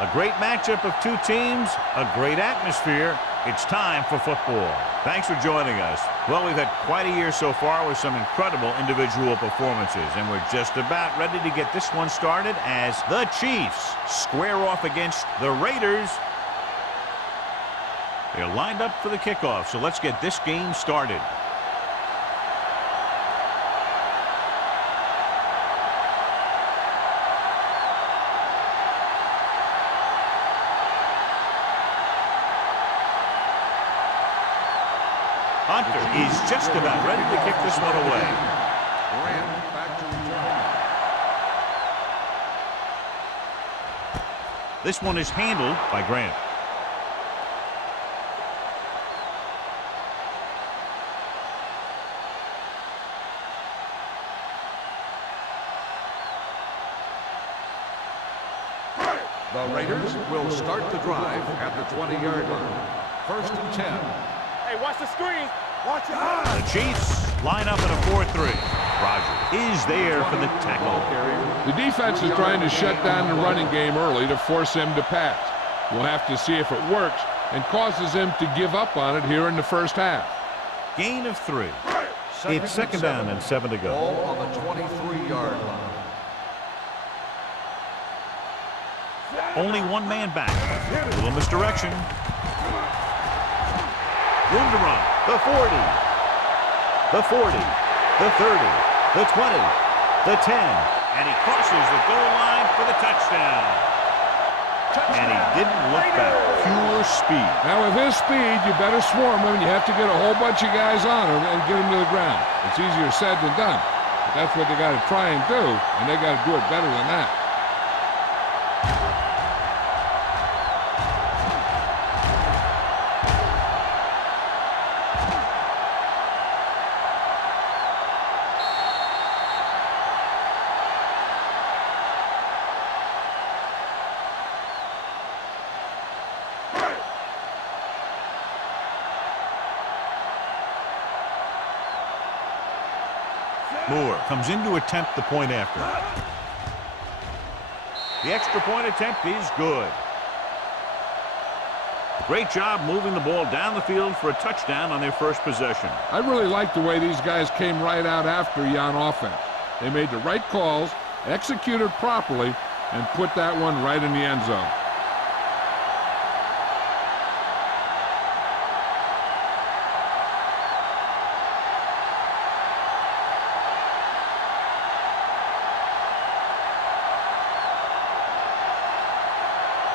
A great matchup of two teams, a great atmosphere. It's time for football. Thanks for joining us. Well, we've had quite a year so far with some incredible individual performances, and we're just about ready to get this one started as the Chiefs square off against the Raiders. They're lined up for the kickoff, so let's get this game started. Hunter is just about ready to kick this one away. This one is handled by Grant. The Raiders will start the drive at the 20-yard line. 1st and 10. Hey, watch the screen. Watch it. The Chiefs line up in a 4-3. Roger is there for the tackle. The defense is trying to shut down the running game early to force him to pass. We'll have to see if it works and causes him to give up on it here in the first half. Gain of 3. It's second down and 7 to go. Ball on the 23-yard line. Only one man back. A little misdirection. Room to run. The 40. The 40. The 30. The 20. The 10. And he crosses the goal line for the touchdown. And he didn't look back. Pure speed. Now with his speed, you better swarm him. You have to get a whole bunch of guys on him and get him to the ground. It's easier said than done. But that's what they got to try and do, and they got to do it better than that. Moore comes in to attempt the point after. The extra point attempt is good. Great job moving the ball down the field for a touchdown on their first possession. I really like the way these guys came right out after you on offense. They made the right calls, executed properly, and put that one right in the end zone.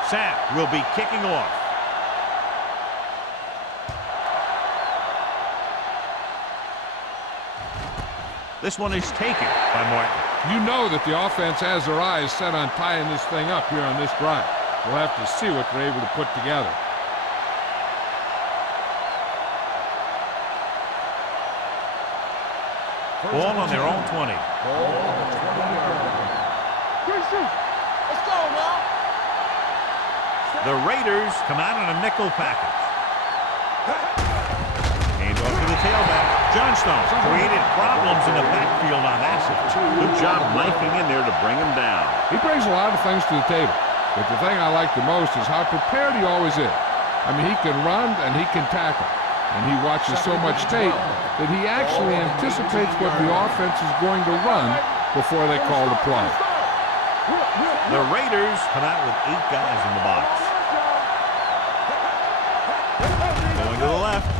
Sapp will be kicking off. This one is taken by Martin. You know that the offense has their eyes set on tying this thing up here on this drive. We'll have to see what they're able to put together. Ball on their own 20. Ball on the 20-yard line. Let's go, man. The Raiders come out in a nickel package. Hand off to the tailback. Johnstone created problems in the backfield on that. Good job knifing in there to bring him down. He brings a lot of things to the table, but the thing I like the most is how prepared he always is. I mean, he can run and he can tackle, and he watches so much tape that he actually anticipates what the offense is going to run before they call the play. The Raiders come out with 8 guys in the box. Going to the left.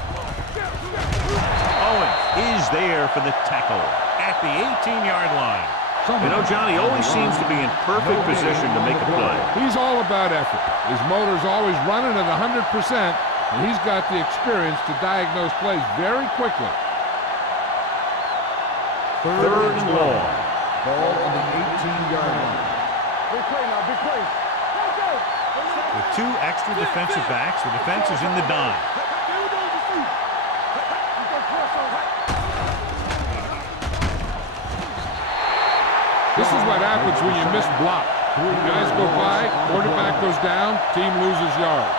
Owens is there for the tackle at the 18-yard line. You know, Johnny always seems to be in perfect position to make a play. He's all about effort. His motor's always running at 100%, and he's got the experience to diagnose plays very quickly. Third and long. Ball on the 18-yard line. Big play now, big play. Let's go. With 2 extra defensive backs, the defense is in the dime. This is what happens when you miss block. Guys go by, quarterback goes down, team loses yards.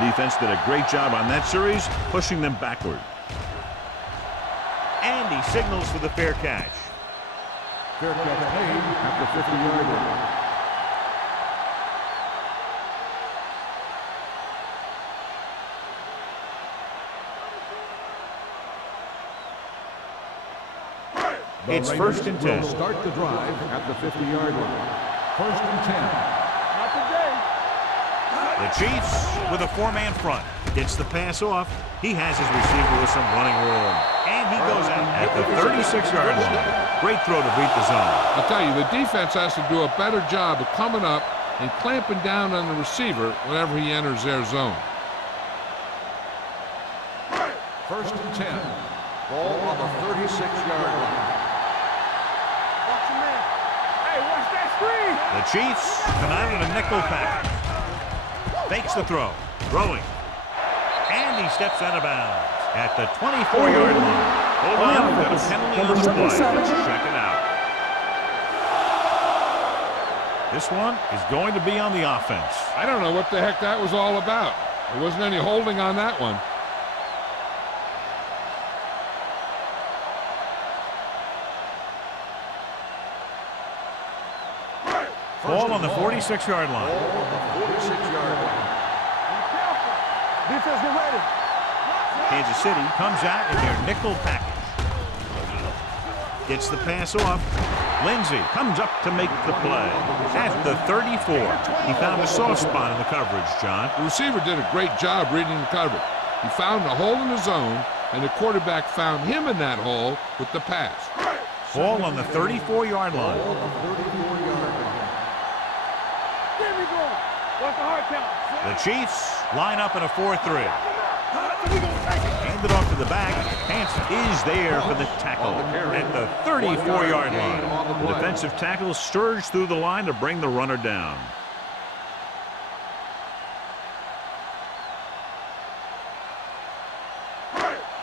The defense did a great job on that series, pushing them backward. And he signals for the fair catch. Fair catch made at the 50-yard line. It's first and 10. Start the drive at the 50-yard line. First and 10. Not today. The Chiefs with a four-man front. Gets the pass off. He has his receiver with some running room. And he goes out at the 36-yard line. Great throw to beat the zone. I'll tell you, the defense has to do a better job of coming up and clamping down on the receiver whenever he enters their zone. First and 10. Ball on the 36-yard line. Watch your man. Hey, watch that screen. The Chiefs come out in a nickel package. Fakes the throw. Throwing. And he steps out of bounds at the 24-yard line. Hold on, we've got a penalty on the play. Let's check it out. This one is going to be on the offense. I don't know what the heck that was all about. There wasn't any holding on that one. Ball on the 46-yard line. Ball on the 46-yard line. Defense, get ready. Kansas City comes out in their nickel package. Gets the pass off. Lindsey comes up to make the play. At the 34, he found a soft spot in the coverage, John. The receiver did a great job reading the coverage. He found a hole in the zone, and the quarterback found him in that hole with the pass. Ball on the 34-yard line. Ball on the 34-yard line. There we go. What's the hard count? The Chiefs line up in a 4-3. Hand it off to the back. Hanson is there for the tackle at the 34-yard line. The defensive tackle surged through the line to bring the runner down.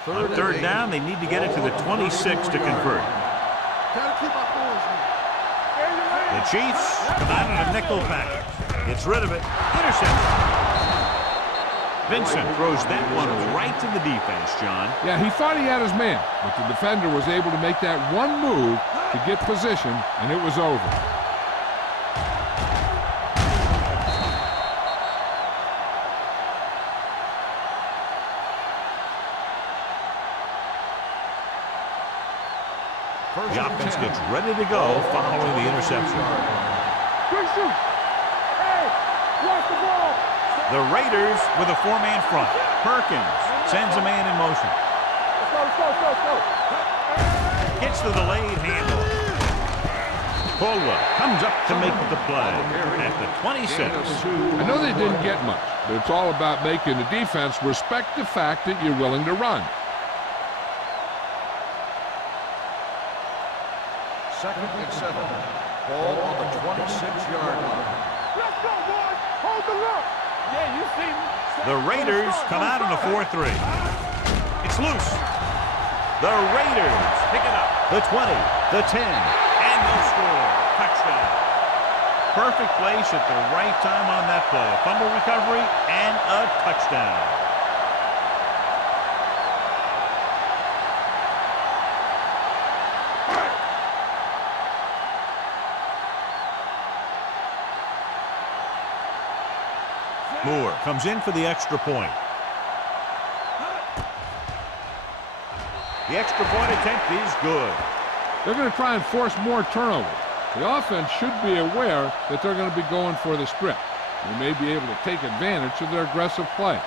On third down, they need to get it to the 26 to convert. The Chiefs come out in a nickel package. Gets rid of it. Interception. Vincent throws that one right to the defense, John. Yeah, he thought he had his man, but the defender was able to make that one move to get position, and it was over. The offense gets ready to go following the interception. Quick shoot. Hey, watch the ball. The Raiders with a four-man front. Perkins sends a man in motion. Let's go, let's go, let's go, let's go. Gets the delayed handoff. Caldwell comes up to make the play at the 26. I know they didn't get much, but it's all about making the defense respect the fact that you're willing to run. Second and 7. Ball on the 26-yard line. Let's go, boys. Hold the look. Yeah, you see me. The Raiders come out in a 4-3. It's loose. The Raiders pick it up. The 20, the 10, and they'll score. Touchdown. Perfect place at the right time on that play. A fumble recovery and a touchdown. Moore comes in for the extra point. The extra point attempt is good. They're going to try and force more turnovers. The offense should be aware that they're going to be going for the strip. They may be able to take advantage of their aggressive play.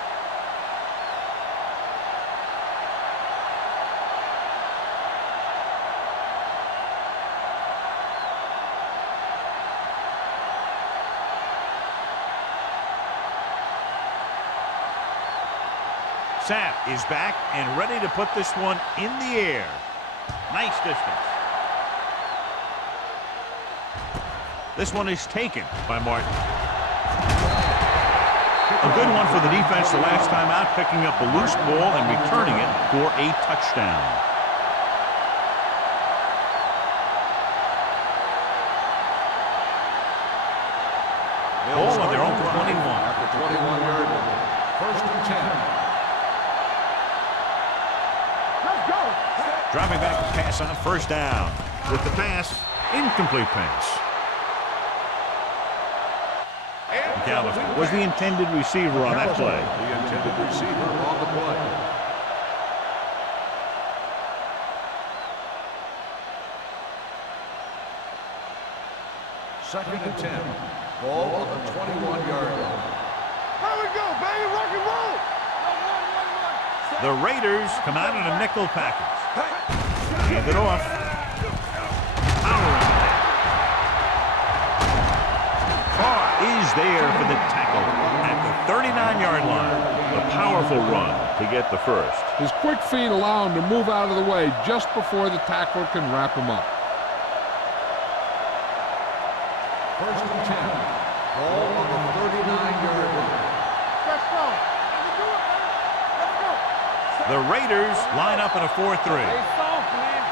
Sapp is back and ready to put this one in the air. Nice distance. This one is taken by Martin. A good one for the defense the last time out, picking up a loose ball and returning it for a touchdown. Ball on their own 21. At the 21-yard line. First Let's go. Dropping back to pass on first down. With the pass, incomplete pass. McAllister was the intended receiver on that play. The intended receiver on the play. Second and 10. Ball on the 21-yard line. Here we go, baby. Rock and roll. The Raiders come out in a nickel package. Hand it off. Powering it. Carr is there for the tackle at the 39-yard line. A powerful run to get the first. His quick feet allow him to move out of the way just before the tackler can wrap him up. First and 10. Ball on the 39-yard line. Let's go. Let's do it, man. Let's go. The Raiders line up in a 4-3. Hey, soft, man.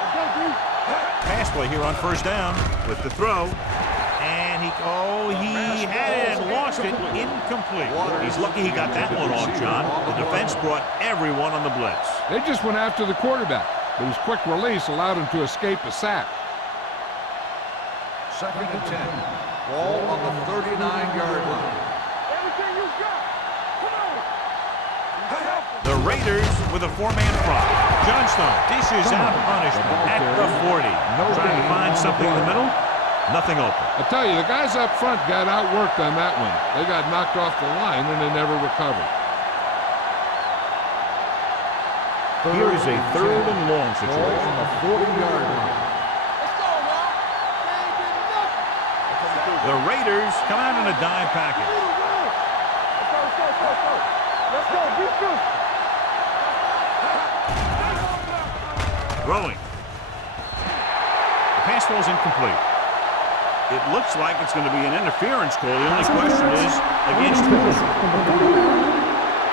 Let's go, dude. Pass play here on first down with the throw. And he had it and lost it. Incomplete. He's lucky he got that one off, John. The defense brought everyone on the blitz. They just went after the quarterback, but his quick release allowed him to escape a sack. Second and 10. Ball on the 39-yard line. Everything you got. Come on. The Raiders with a four-man front. Johnstone dishes out punishment at the 40. Trying to find something in the middle. Nothing open. I tell you, the guys up front got outworked on that one. They got knocked off the line and they never recovered. Here is a third and long situation. A 40-yard line. Let's go, man. They ain't getting nothing. The Raiders come out in a dime package. Let's go. Be good. Throwing. The pass ball's incomplete. It looks like it's going to be an interference call. The only question is against who?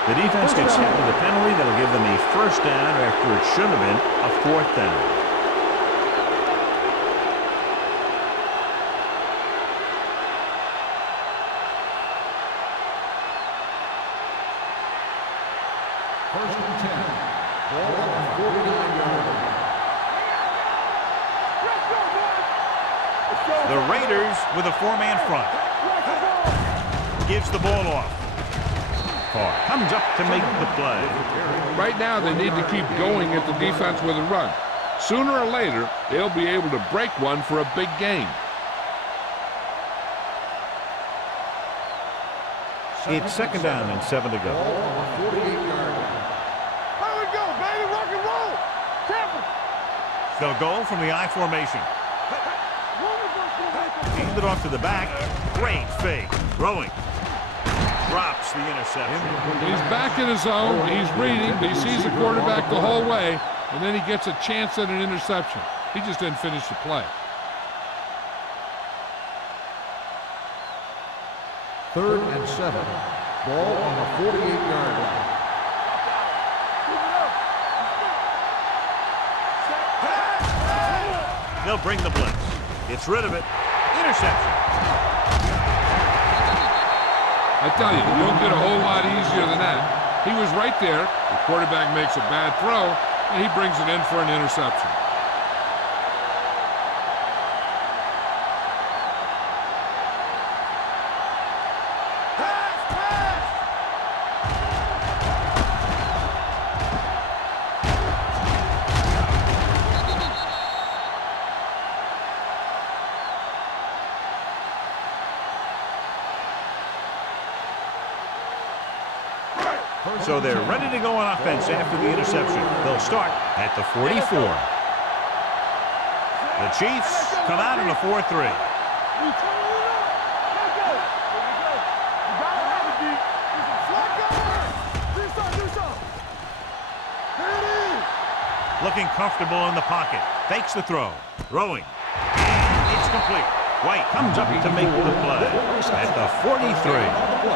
The defense gets hit with a penalty that'll give them a first down after it should have been a fourth down. First and 10. Ball on the 49-yard line. The Raiders with a four-man front. Gives the ball off. Carr comes up to make the play. Right now, they need to keep going at the defense with a run. Sooner or later, they'll be able to break one for a big gain. It's second down and 7 to go. Ball on the 48-yard line. Here we go, baby. Rock and roll. Tampa. They'll go from the I formation. Hand it off to the back. Great fake. Throwing. Drops the interception. He's back in his zone. He's reading, but he sees the quarterback the whole way, and then he gets a chance at an interception. He just didn't finish the play. Third and 7. Ball on the 48-yard line. They'll bring the blitz. Gets rid of it. Interception. I tell you, it don't get a whole lot easier than that. He was right there. The quarterback makes a bad throw, and he brings it in for an interception. So they're ready to go on offense after the interception. They'll start at the 44. The Chiefs come out in a 4-3. Looking comfortable in the pocket. Fakes the throw. Throwing. And it's complete. White comes up to make the play at the 43.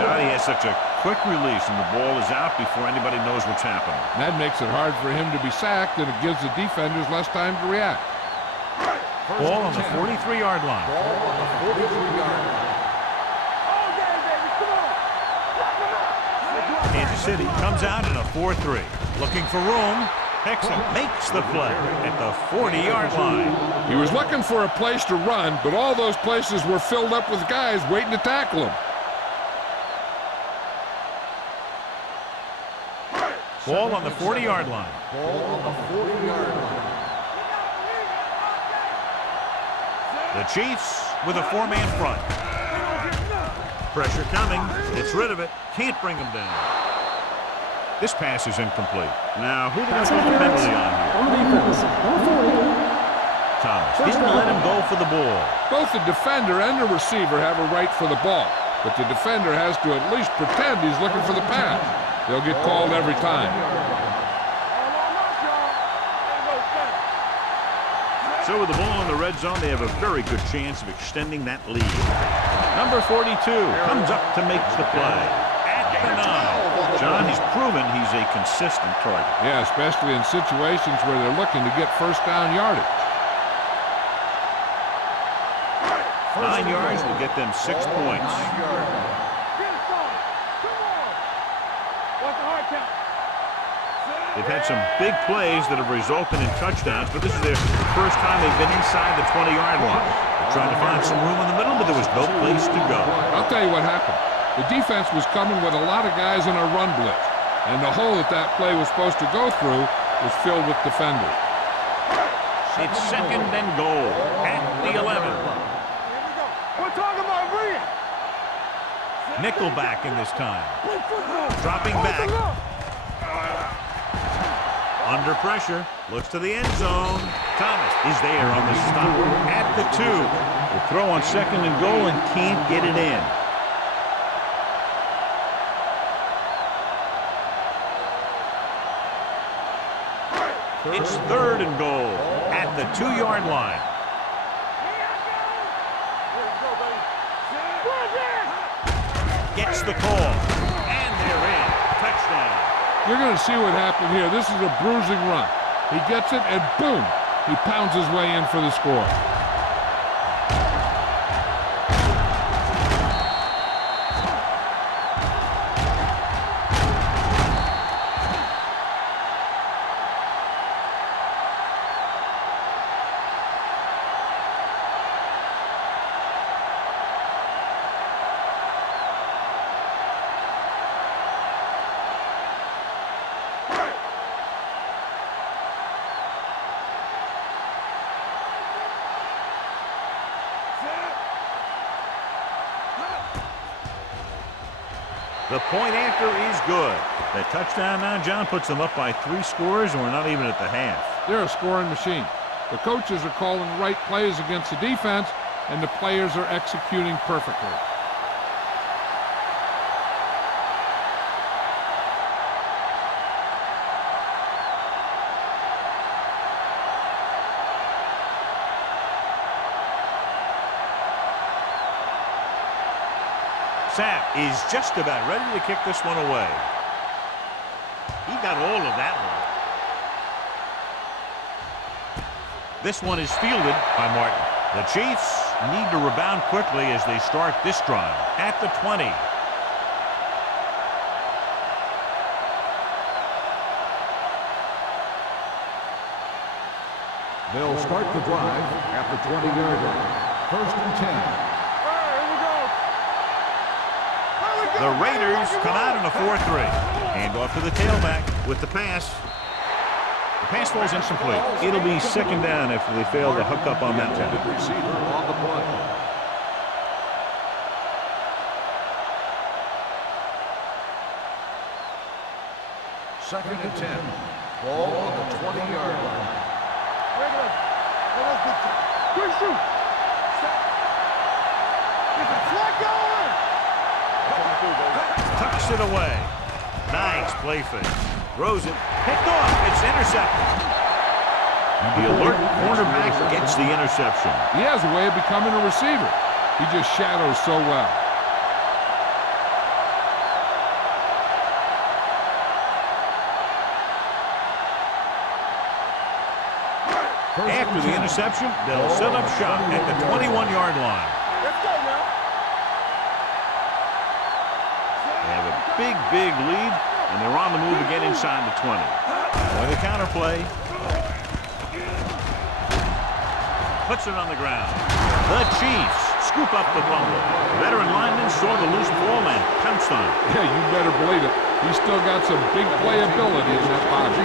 Johnny has such a quick release, and the ball is out before anybody knows what's happening. That makes it hard for him to be sacked, and it gives the defenders less time to react. Ball on the 43-yard line. Ball on the 43-yard line. Kansas City comes out in a 4-3. Looking for room. Picks and makes the play at the 40-yard line. He was looking for a place to run, but all those places were filled up with guys waiting to tackle him. Ball on the 40-yard line. Ball on the 40-yard line. The Chiefs with a 4-man front. Pressure coming. Gets rid of it. Can't bring him down. This pass is incomplete. Now, who do they put the penalty on here? On the defense, number 40. Thomas didn't let him go for the ball. Both the defender and the receiver have a right for the ball, but the defender has to at least pretend he's looking for the pass. They'll get called every time. So with the ball in the red zone, they have a very good chance of extending that lead. Number 42 comes up to make the play. At the 9. John, he's proven he's a consistent target. Yeah, especially in situations where they're looking to get first down yardage. 9 yards will get them 6 points. They've had some big plays that have resulted in touchdowns, but this is the first time they've been inside the 20-yard line. They're trying to find some room in the middle, but there was no place to go. I'll tell you what happened. The defense was coming with a lot of guys in a run blitz, and the hole that play was supposed to go through was filled with defenders. It's second and goal at the 11. We're talking about bringing. Nickelback in this time. Dropping back. Under pressure. Looks to the end zone. Thomas is there on the stop at the 2. The throw on second and goal and can't get it in. It's third and goal at the 2-yard line. Gets the call, and they're in. Touchdown. You're going to see what happened here. This is a bruising run. He gets it, and boom, he pounds his way in for the score. The point after is good. That touchdown now, John, puts them up by 3 scores, and we're not even at the half. They're a scoring machine. The coaches are calling right plays against the defense, and the players are executing perfectly. Sapp is just about ready to kick this one away. He got all of that one. This one is fielded by Martin. The Chiefs need to rebound quickly as they start this drive at the 20. They'll start the drive at the 20-yard line. First and 10. The Raiders come out in a 4-3. Hand off to the tailback with the pass. The pass falls incomplete. It'll be second down after they fail to hook up on that one. Receiver on the play. Second and 10. Ball on the 20-yard line. Quick shoot. Get the flag going. Tucks it away. Nice play fake. Throws it. Picked off. It's intercepted. The alert cornerback gets the interception. He has a way of becoming a receiver. He just shadows so well. After the interception, they'll set up shop at the 21-yard line. Let's go now. They have a big lead, And they're on the move again inside the 20. With a counter play. Puts it on the ground. The Chiefs scoop up the fumble. Veteran lineman saw the loose ball and pounced on it. Yeah, you better believe it. He's still got some big playability in that body.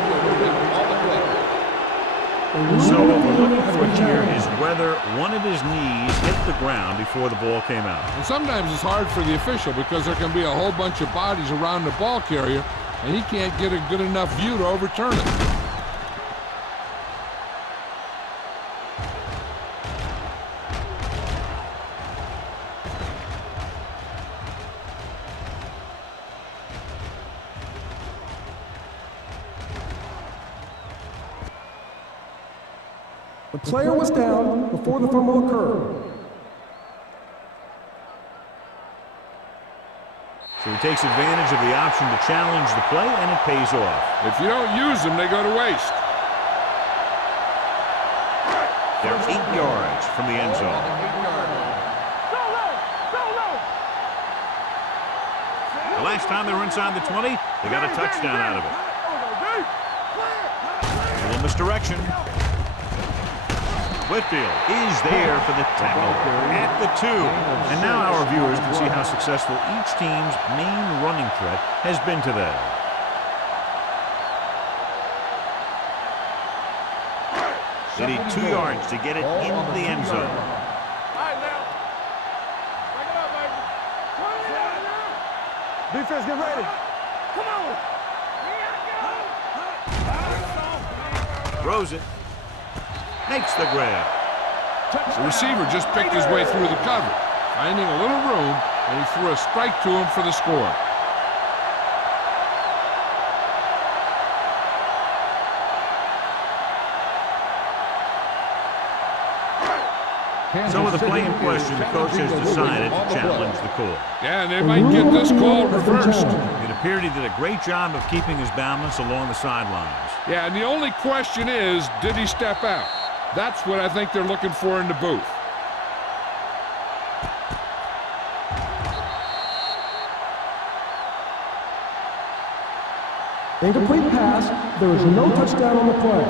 So what we're looking for here is whether one of his knees hit the ground before the ball came out. And sometimes it's hard for the official because there can be a whole bunch of bodies around the ball carrier, and he can't get a good enough view to overturn it. The player was down before the fumble occurred. So he takes advantage of the option to challenge the play, and it pays off. If you don't use them, they go to waste. They're 8 yards from the end zone. The last time they were inside the 20, they got a touchdown out of it. A little misdirection. Whitfield is there for the tackle at the 2. And now our viewers can see how successful each team's main running threat has been today. They need 2 yards to get it into the end zone. Defense, get ready. Come on. Throws it. Makes the grab. The receiver just picked his way through the cover, finding a little room, and he threw a strike to him for the score. So with the play in question, the coach has decided to challenge the call. Yeah, and they might get this call reversed. It appeared he did a great job of keeping his balance along the sidelines. Yeah, and the only question is, did he step out? That's what I think they're looking for in the booth. Incomplete pass. There is no touchdown on the play.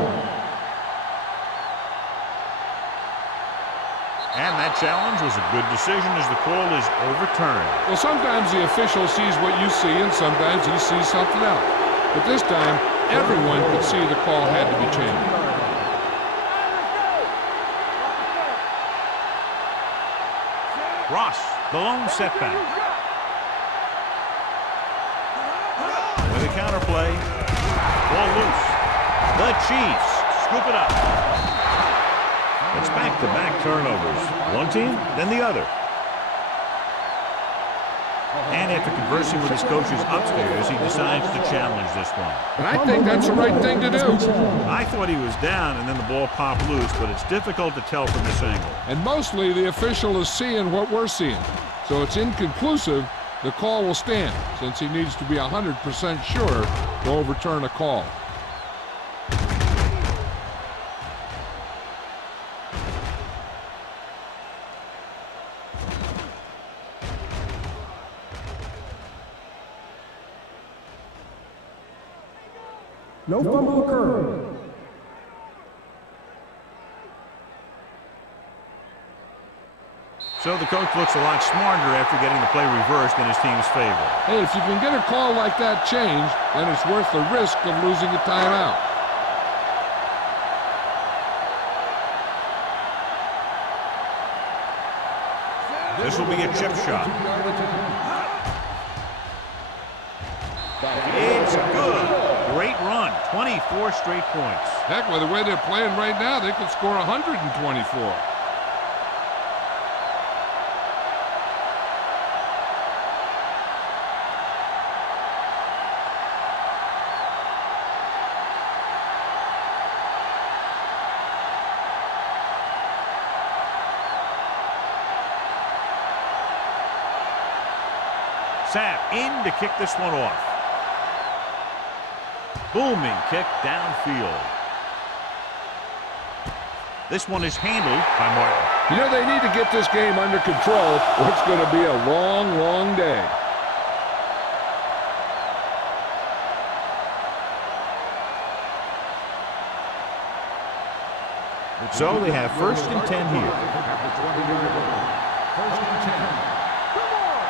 And that challenge was a good decision as the call is overturned. Well, sometimes the official sees what you see, and sometimes he sees something else. But this time, everyone could see the call had to be changed. Ross, the lone setback. With a counter play. Ball loose. The Chiefs scoop it up. It's back-to-back turnovers. One team, then the other. And after conversing with his coaches upstairs, he decides to challenge this one. And I think that's the right thing to do. I thought he was down, and then the ball popped loose, but it's difficult to tell from this angle. And mostly the official is seeing what we're seeing. So it's inconclusive. The call will stand, since he needs to be 100% sure to overturn a call. No fumble occurred. So the coach looks a lot smarter after getting the play reversed in his team's favor. Hey, if you can get a call like that changed, then it's worth the risk of losing a timeout. This will be a chip shot. It's good. Great run. 24 straight points. Heck, with the way they're playing right now, they could score 124. Sapp in to kick this one off. Booming kick downfield. This one is handled by Martin. You know, they need to get this game under control, or it's going to be a long, long day. So they have first and 10 here. At the 20-yard line. First and 10. Come on.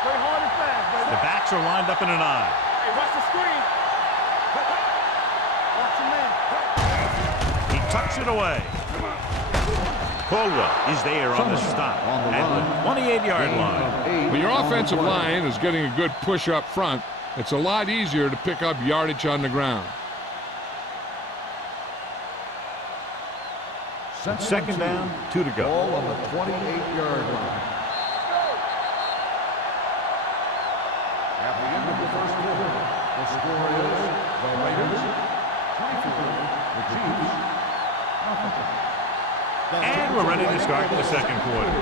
Play hard and fast, baby. The backs are lined up in an I. Hey, watch the screen. Watch your man. He tucks it away. Caldwell is there on the stop at the 28-yard line. When your offensive line is getting a good push up front, it's a lot easier to pick up yardage on the ground. Second down, 2 to go. Ball on the 28-yard line. At the end of the first quarter, the score is the Raiders 24, the Chiefs nothing. And we're ready to start the second quarter.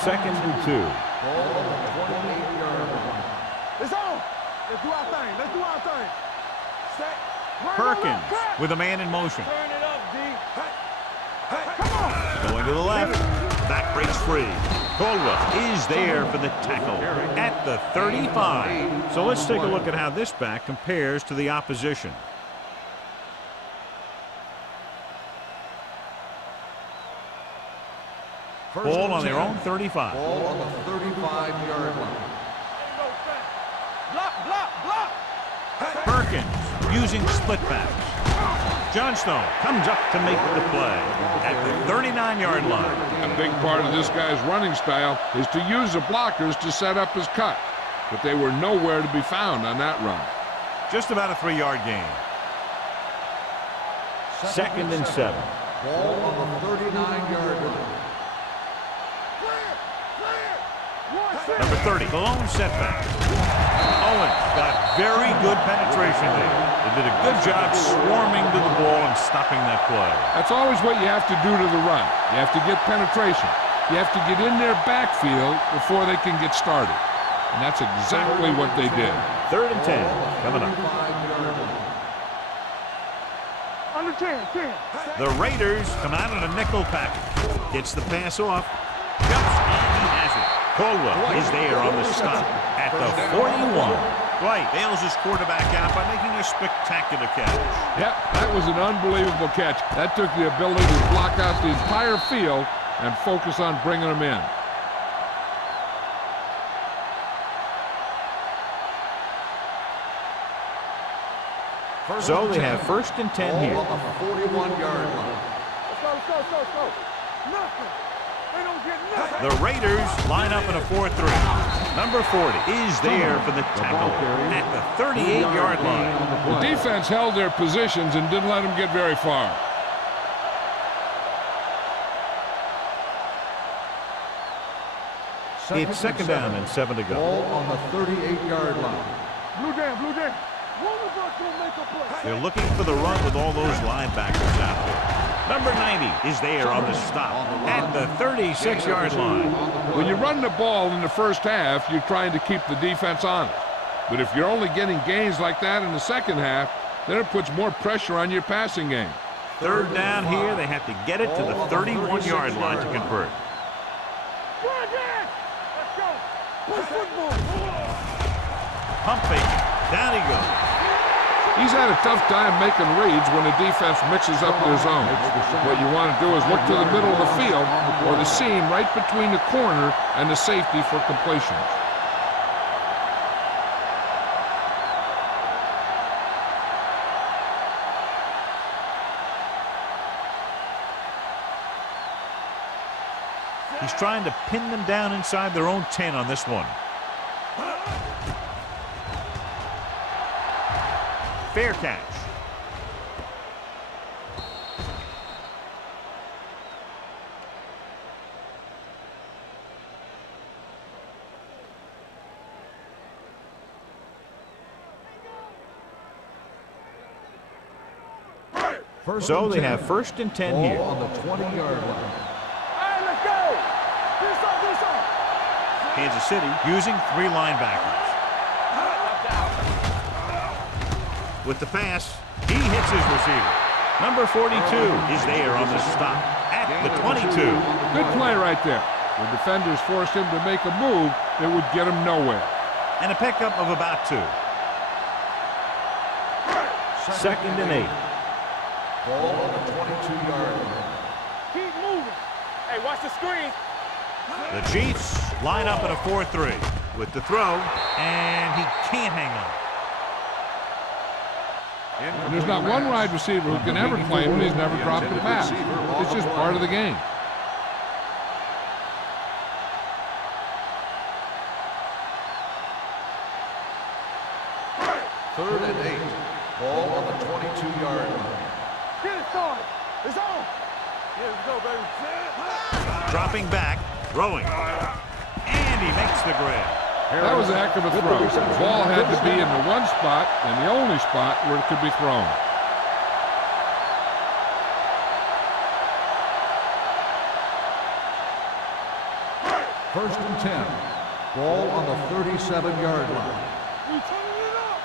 Second and 2. Ball on the 28-yard line. It's on. Let's do our thing. Let's do our thing. Set. Perkins with a man in motion. Turn it up, D. Come on. Going to the left. Back breaks free. Caldwell is there for the tackle at the 35. So let's take a look at how this back compares to the opposition. Ball on their own 35. Ball on the 35-yard line. Block, block, block. Perkins using split backs. Johnstone comes up to make the play at the 39-yard line. A big part of this guy's running style is to use the blockers to set up his cut, but they were nowhere to be found on that run. Just about a 3-yard gain. Second and 7. Ball on the 39-yard line. Number 30, the lone setback. Owens got very good penetration there. They did a good job swarming to the ball and stopping that play. That's always what you have to do to the run. You have to get penetration. You have to get in their backfield before they can get started. And that's exactly what they did. Third and 10 coming up. Under 10. The Raiders come out in a nickel package. Gets the pass off. Jumps and he has it. Caldwell is there on the stop at the 41. Dwight bails his quarterback out by making a spectacular catch. Yep, that was an unbelievable catch. That took the ability to block out the entire field and focus on bringing them in. So they have first and 10 here. Ball on the 41-yard line. Let's go, let's go, let's go, let's go. Nothing. They don't get nothing. The Raiders line up in a 4-3. Number 40 is there for the tackle at the 38-yard line. The defense held their positions and didn't let them get very far. It's second down and 7 to go. Ball on the 38-yard line. Blue down, blue down. One of us will make a play. They're looking for the run with all those linebackers out there. Number 90 is there on the stop at the 36-yard line. When you run the ball in the first half, you're trying to keep the defense honest. But if you're only getting gains like that in the second half, then it puts more pressure on your passing game. Third down here, they have to get it to the 31-yard line to convert. Let's go. Play football. Pump fake. Down he goes. He's had a tough time making reads when the defense mixes up their zone. What you want to do is look to the middle of the field or the seam right between the corner and the safety for completions. He's trying to pin them down inside their own 10 on this one. Fair catch. So they have first and 10 here. Ball on the 20-yard line. Hey, let's go. This up, this up. Kansas City using 3 linebackers. With the pass, he hits his receiver. Number 42 is there on the stop at the 22. Good play right there. The defenders forced him to make a move that would get him nowhere. And a pickup of about 2. 2nd and 8. Ball on the 22-yard line. Keep moving. Hey, watch the screen. The Chiefs line up in a 4-3 with the throw, and he can't hang on. And there's not one wide receiver who can ever claim that he's never dropped a pass. It's just part of the game. Third and 8. Ball on the 22-yard line. Get it started. It's on. Here we go, baby. Dropping back, throwing, and he makes the grab. That was a heck of a throw. The ball had to be in the one spot and the only spot where it could be thrown. First and 10. Ball on the 37-yard line. We turning it up.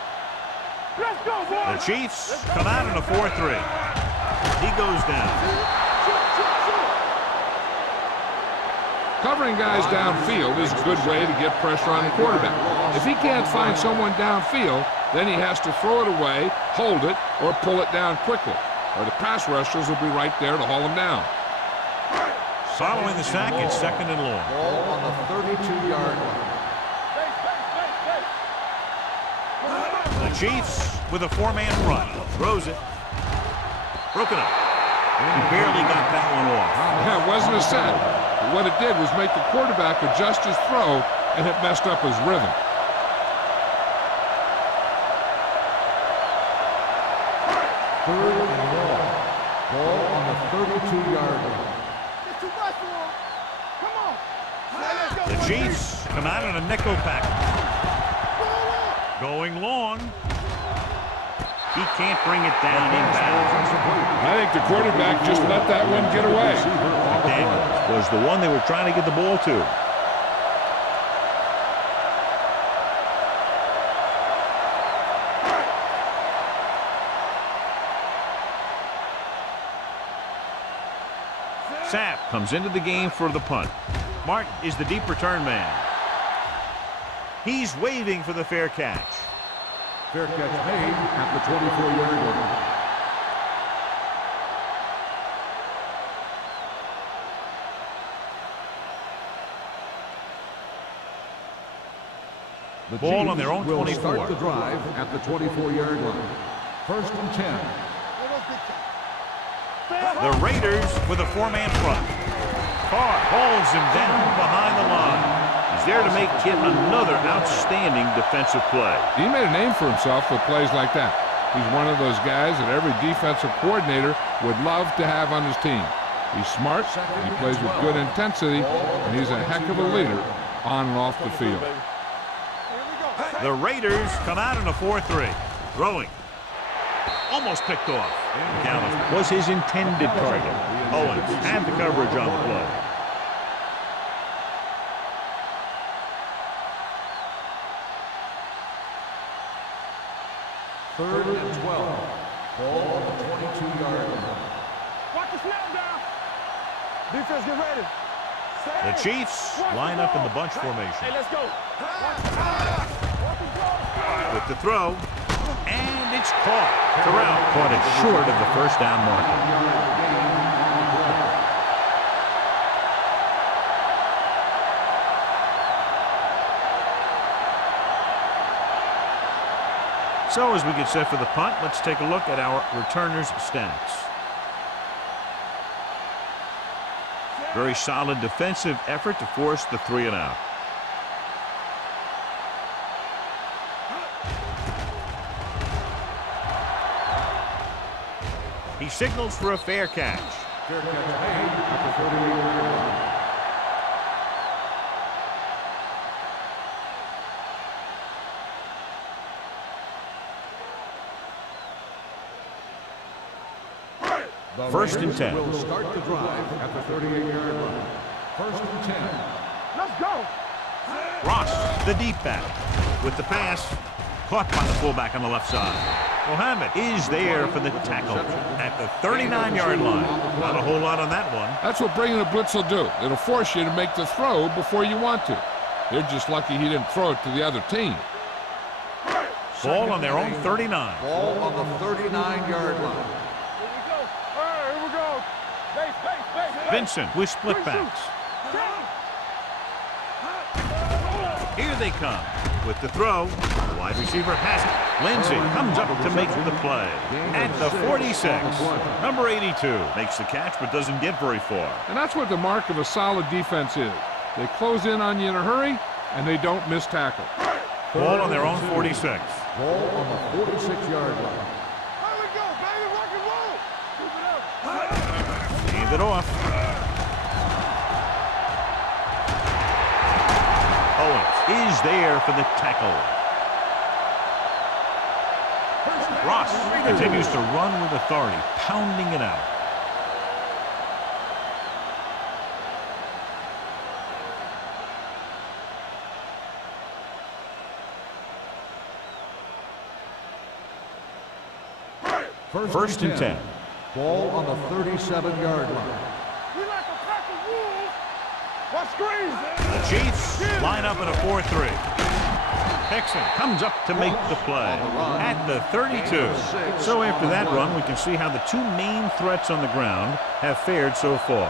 Let's go, boy. The Chiefs come out in a 4-3. He goes down. Covering guys downfield is a good way to get pressure on the quarterback. If he can't find someone downfield, then he has to throw it away, hold it, or pull it down quickly. Or the pass rushers will be right there to haul him down. Following the sack, it's 2nd and long. Ball on the 32-yard line. The Chiefs with a 4-man front. Throws it. Broken up. He barely got that one off. Yeah, it wasn't a set. But what it did was make the quarterback adjust his throw, and it messed up his rhythm. Third and long. Ball on the 32-yard line. It's too much for him. Come on. Let's go. The Chiefs come out in a nickel pack. Going long. He can't bring it down inbounds. I think the quarterback just let that one get away. McDaniels was the one they were trying to get the ball to. Sapp comes into the game for the punt. Martin is the deep return man. He's waving for the fair catch. Fair catch made at the 24-yard line. The Ball on their own will 24. Start the drive at the 24-yard line. First and 10. The Raiders with a 4-man front. Carr holds him down behind the line. He's there to make yet another outstanding defensive play. He made a name for himself with plays like that. He's one of those guys that every defensive coordinator would love to have on his team. He's smart, he plays with good intensity, and he's a heck of a leader on and off the field. The Raiders come out in a 4-3. Throwing. Almost picked off. McAllister was his intended target. Owens had the coverage on the play. Third and 12. Ball on the 22-yard line. Watch the snap down. Defense, get ready. The Chiefs line up in the bunch formation. Hey, let's go. With the throw. And it's caught. Terrell caught it short of the first down marker. So as we get set for the punt, let's take a look at our returners' stats. Very solid defensive effort to force the 3-and-out. He signals for a fair catch. Fair catch made at the 38-yard line. First and 10. Will start the drive at the 38-yard line. First and 10. Let's go. Ross, the deep back, with the pass, caught by the fullback on the left side. Mohammed is there for the tackle at the 39-yard line. Not a whole lot on that one. That's what bringing a blitz will do. It'll force you to make the throw before you want to. They're just lucky he didn't throw it to the other team. Ball on their own 39. Ball on the 39-yard line. Here we go. All right, here we go. Base, base, base, base. Vincent with split backs. Here they come with the throw. The wide receiver has it. Lindsey comes up to make the play. At the 46, number 82 makes the catch but doesn't get very far. And that's what the mark of a solid defense is. They close in on you in a hurry, and they don't miss tackle. Ball on their own 46. Ball on the 46-yard line. Here we go, baby. Rock and roll. Keep it up. Hand it off. Owens is there for the tackle. Ross continues to run with authority, pounding it out. First and 10. Ball on the 37-yard line. We like a pack of wolves. What screens? The Chiefs line up in a 4-3. Hickson comes up to make the play at the 32. So after that run, we can see how the two main threats on the ground have fared so far.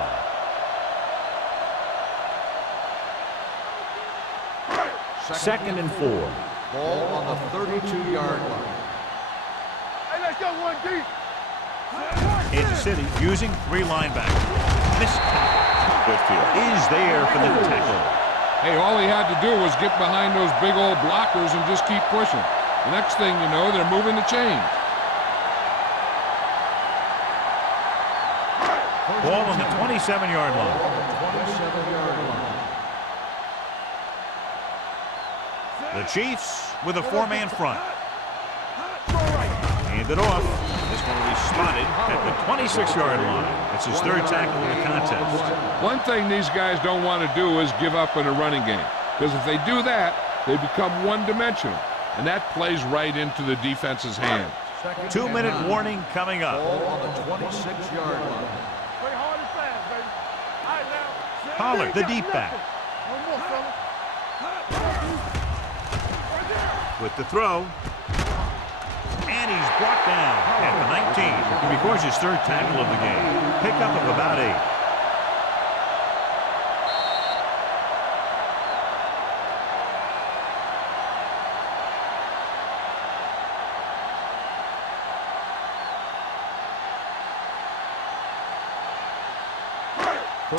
Second and 4. Ball on the 32-yard line. Hey, let's go one deep. Kansas City using 3 linebackers. Missed Goodfield is there for the tackle. Hey, all he had to do was get behind those big old blockers and just keep pushing. The next thing you know, they're moving the chains. Ball on the 27-yard line. Ball on the 27-yard line. The Chiefs with a 4-man front. Hand it off. This one will be spotted at the 26-yard line. It's his 3rd tackle of the contest. One thing these guys don't want to do is give up in a running game. Because if they do that, they become one-dimensional. And that plays right into the defense's hands. 2-minute warning coming up. Ball on the 26-yard line. Play hard and fast, baby. All right, now. Pollard, the deep back. One more, fellas. Right there. With the throw. And he's brought down at the 19. He records his 3rd tackle of the game. Pickup of about 8.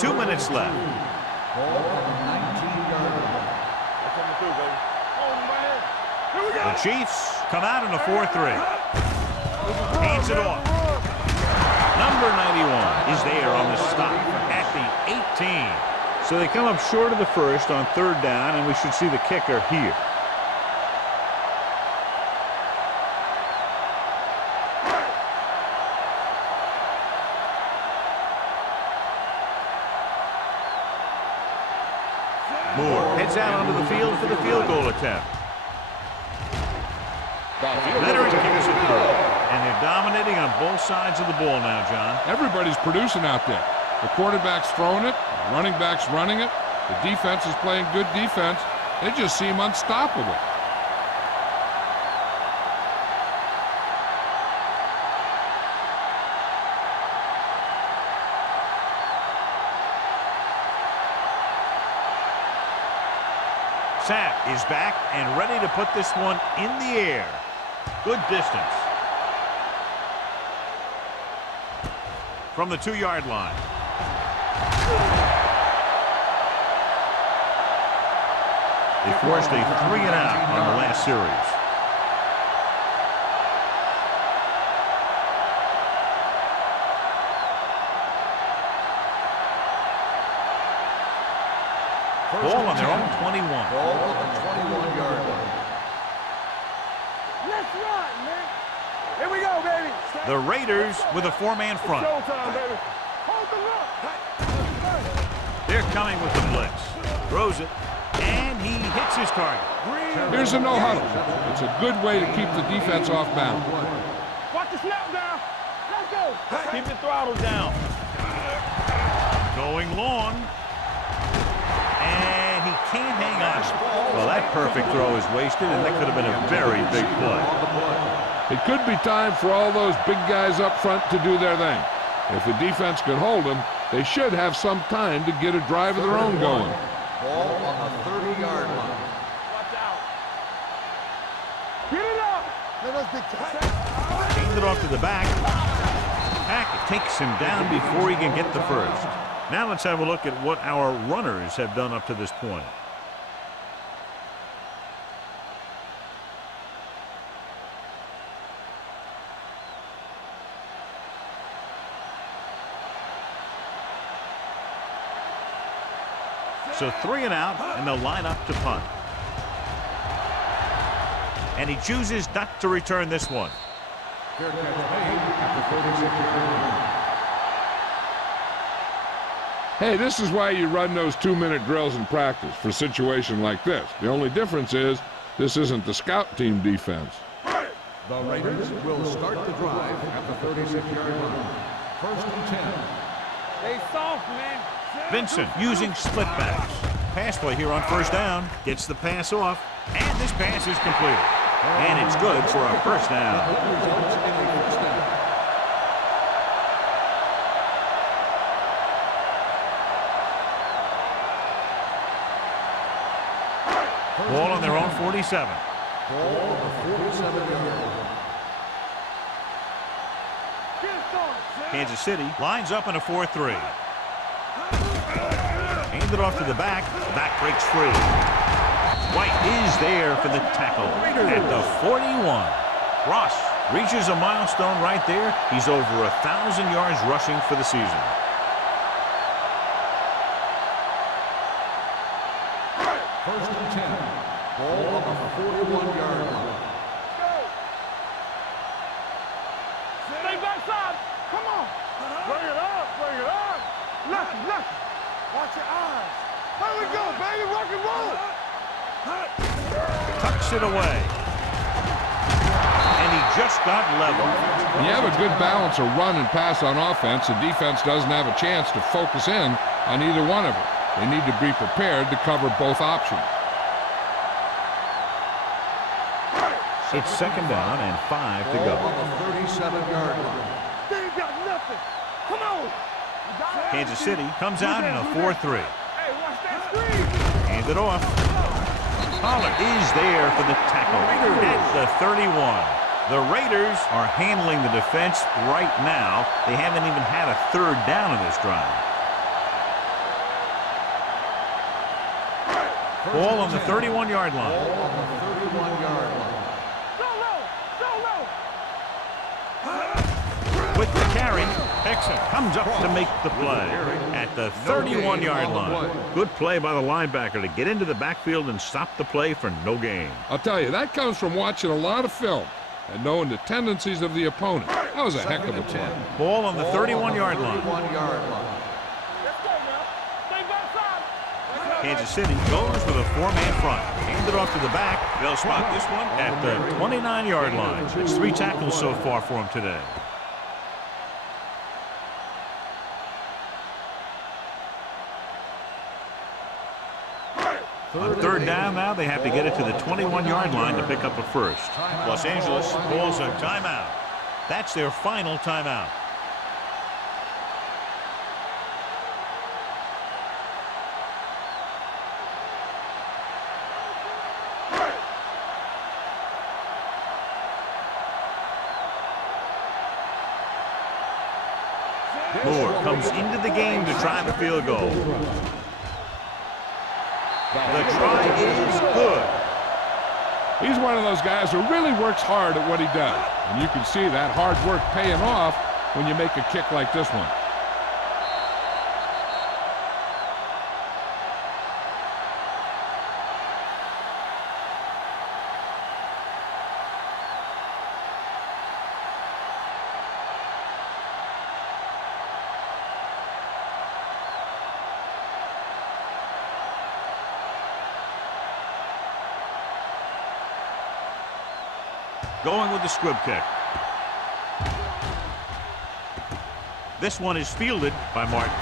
Two minutes left. Ball on the 19-yard line. That's on the 2, baby. Hold him right here. Here we go. The Chiefs come out in a 4-3. Hands it off. Number 91 is there on the stop at the 18. So they come up short of the first on 3rd down, and we should see the kicker here. Moore heads out onto the field for the field goal attempt. Veteran kicks it through. And they're dominating on both sides of the ball now, John. Everybody's producing out there. The quarterback's throwing it, the running back's running it, the defense is playing good defense. They just seem unstoppable. Sapp is back and ready to put this one in the air. Good distance. From the 2-yard line. They forced a 3-and-out on the last series. Ball on their own 21. Ball on the 21-yard line. Let's run, man. Here we go, baby. The Raiders with a 4-man front. Showtime, baby. Hold the look. They're coming with the blitz. Throws it, and he hits his target. Here's a no-huddle. It's a good way to keep the defense off balance. Watch the snap down. Let's go. Keep the throttle down. Going long. And he can't hang on. Well, that perfect throw is wasted, and that could have been a very big play. It could be time for all those big guys up front to do their thing. If the defense can hold them, they should have some time to get a drive of their own going. Ball on the 30-yard line. Watch out. Get it up. Let us be Hand it off to the back. Hackett takes him down before he can get the first. Now let's have a look at what our runners have done up to this point. So 3 and out, and they'll line up to punt. And he chooses not to return this one. Fair catch made at the 36-yard line. Hey, this is why you run those 2-minute drills in practice for a situation like this. The only difference is this isn't the scout team defense. The Raiders will start the drive at the 36-yard line. 1st and 10. Stay soft, man. Vincent using split backs. Pass play here on 1st down. Gets the pass off. And this pass is completed. And it's good for a 1st down. Results in a 1st down. Ball on their own 47. Ball on the 47-yard line. Kansas City lines up in a 4-3. Hand it off to the back. Back breaks free. White is there for the tackle at the 41. Ross reaches a milestone right there. He's over 1,000 yards rushing for the season. First and 10. Ball on the 41-yard line. Stay backside. Come on. Bring it up. Bring it up. Look. Watch your eyes. There we go, baby. Rock and roll. Tucks it away. And he just got level. When you have a good balance of run and pass on offense, the defense doesn't have a chance to focus in on either one of them. They need to be prepared to cover both options. It's 2nd down and 5 to go. Ball on the 37-yard line. They ain't got nothing. Come on. Kansas City comes out in a 4-3. Hey, watch that screen. Hand it off. Pollard is there for the tackle at the 31. The Raiders are handling the defense right now. They haven't even had a 3rd down in this drive. Ball on the 31-yard line. Ball on the 31-yard line. With the carry, Exum comes up to make the play at the 31-yard line. Good play by the linebacker to get into the backfield and stop the play for no gain. I'll tell you, that comes from watching a lot of film and knowing the tendencies of the opponent. That was a heck of a play. Ball on the 31-yard line. 31-yard line. Let's go, now. Stay backside. Kansas City goes with a 4-man front. Hand it off to the back. They'll spot this one at the 29-yard line. It's 3 tackles so far for him today. On 3rd down now, they have to get it to the 21-yard line to pick up a first. Los Angeles calls a timeout. That's their final timeout. Moore comes into the game to try the field goal. The try is good. He's one of those guys who really works hard at what he does. And you can see that hard work paying off when you make a kick like this one. Going with the squib kick. This one is fielded by Martin.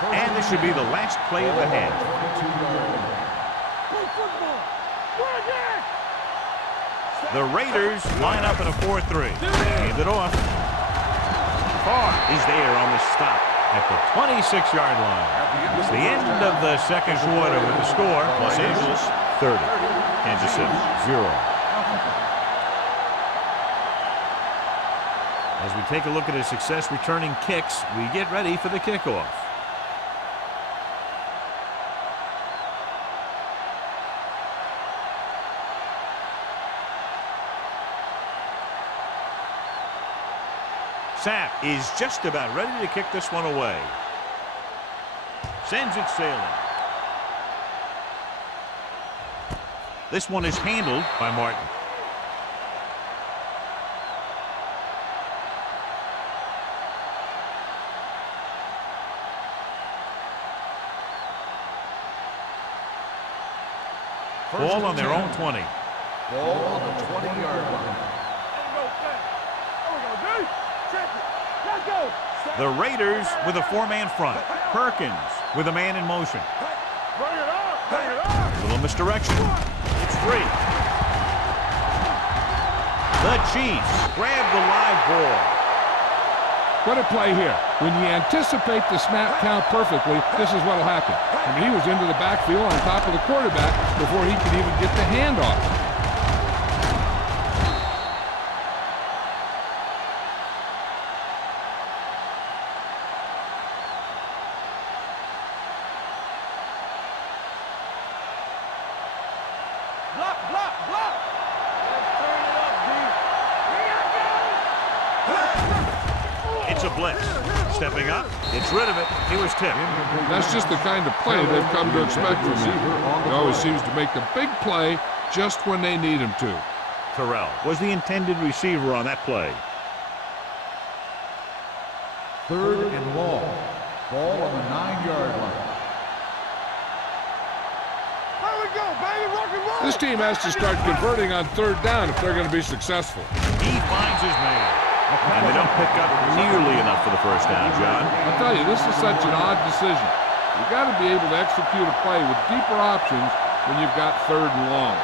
And this should be the last play of the half. The Raiders line up in a 4-3. Hand it off. Carr is there on the stop at the 26-yard line. It's the end of the second quarter with the score. Los Angeles 30. Kansas City 0. As we take a look at his success returning kicks, we get ready for the kickoff. Sapp is just about ready to kick this one away. Sends it sailing. This one is handled by Martin. Ball on their own 20. Ball on the 20-yard line. The Raiders with a four-man front. Perkins with a man in motion. A little misdirection. It's free. The Chiefs grab the live ball. What a play here. When you anticipate the snap count perfectly, this is what will happen. I mean, he was into the backfield on top of the quarterback before he could even get the handoff. It's a blitz. Stepping up, gets rid of it. He was tipped. That's just the kind of play they've come to expect from him. He always seems to make the big play just when they need him to. Terrell was the intended receiver on that play. 3rd and long. Ball on the 9-yard line. This team has to start converting on 3rd down if they're going to be successful. He finds his man. And they don't pick up nearly enough for the first down, John. I'll tell you, this is such an odd decision. You've got to be able to execute a play with deeper options when you've got 3rd and long.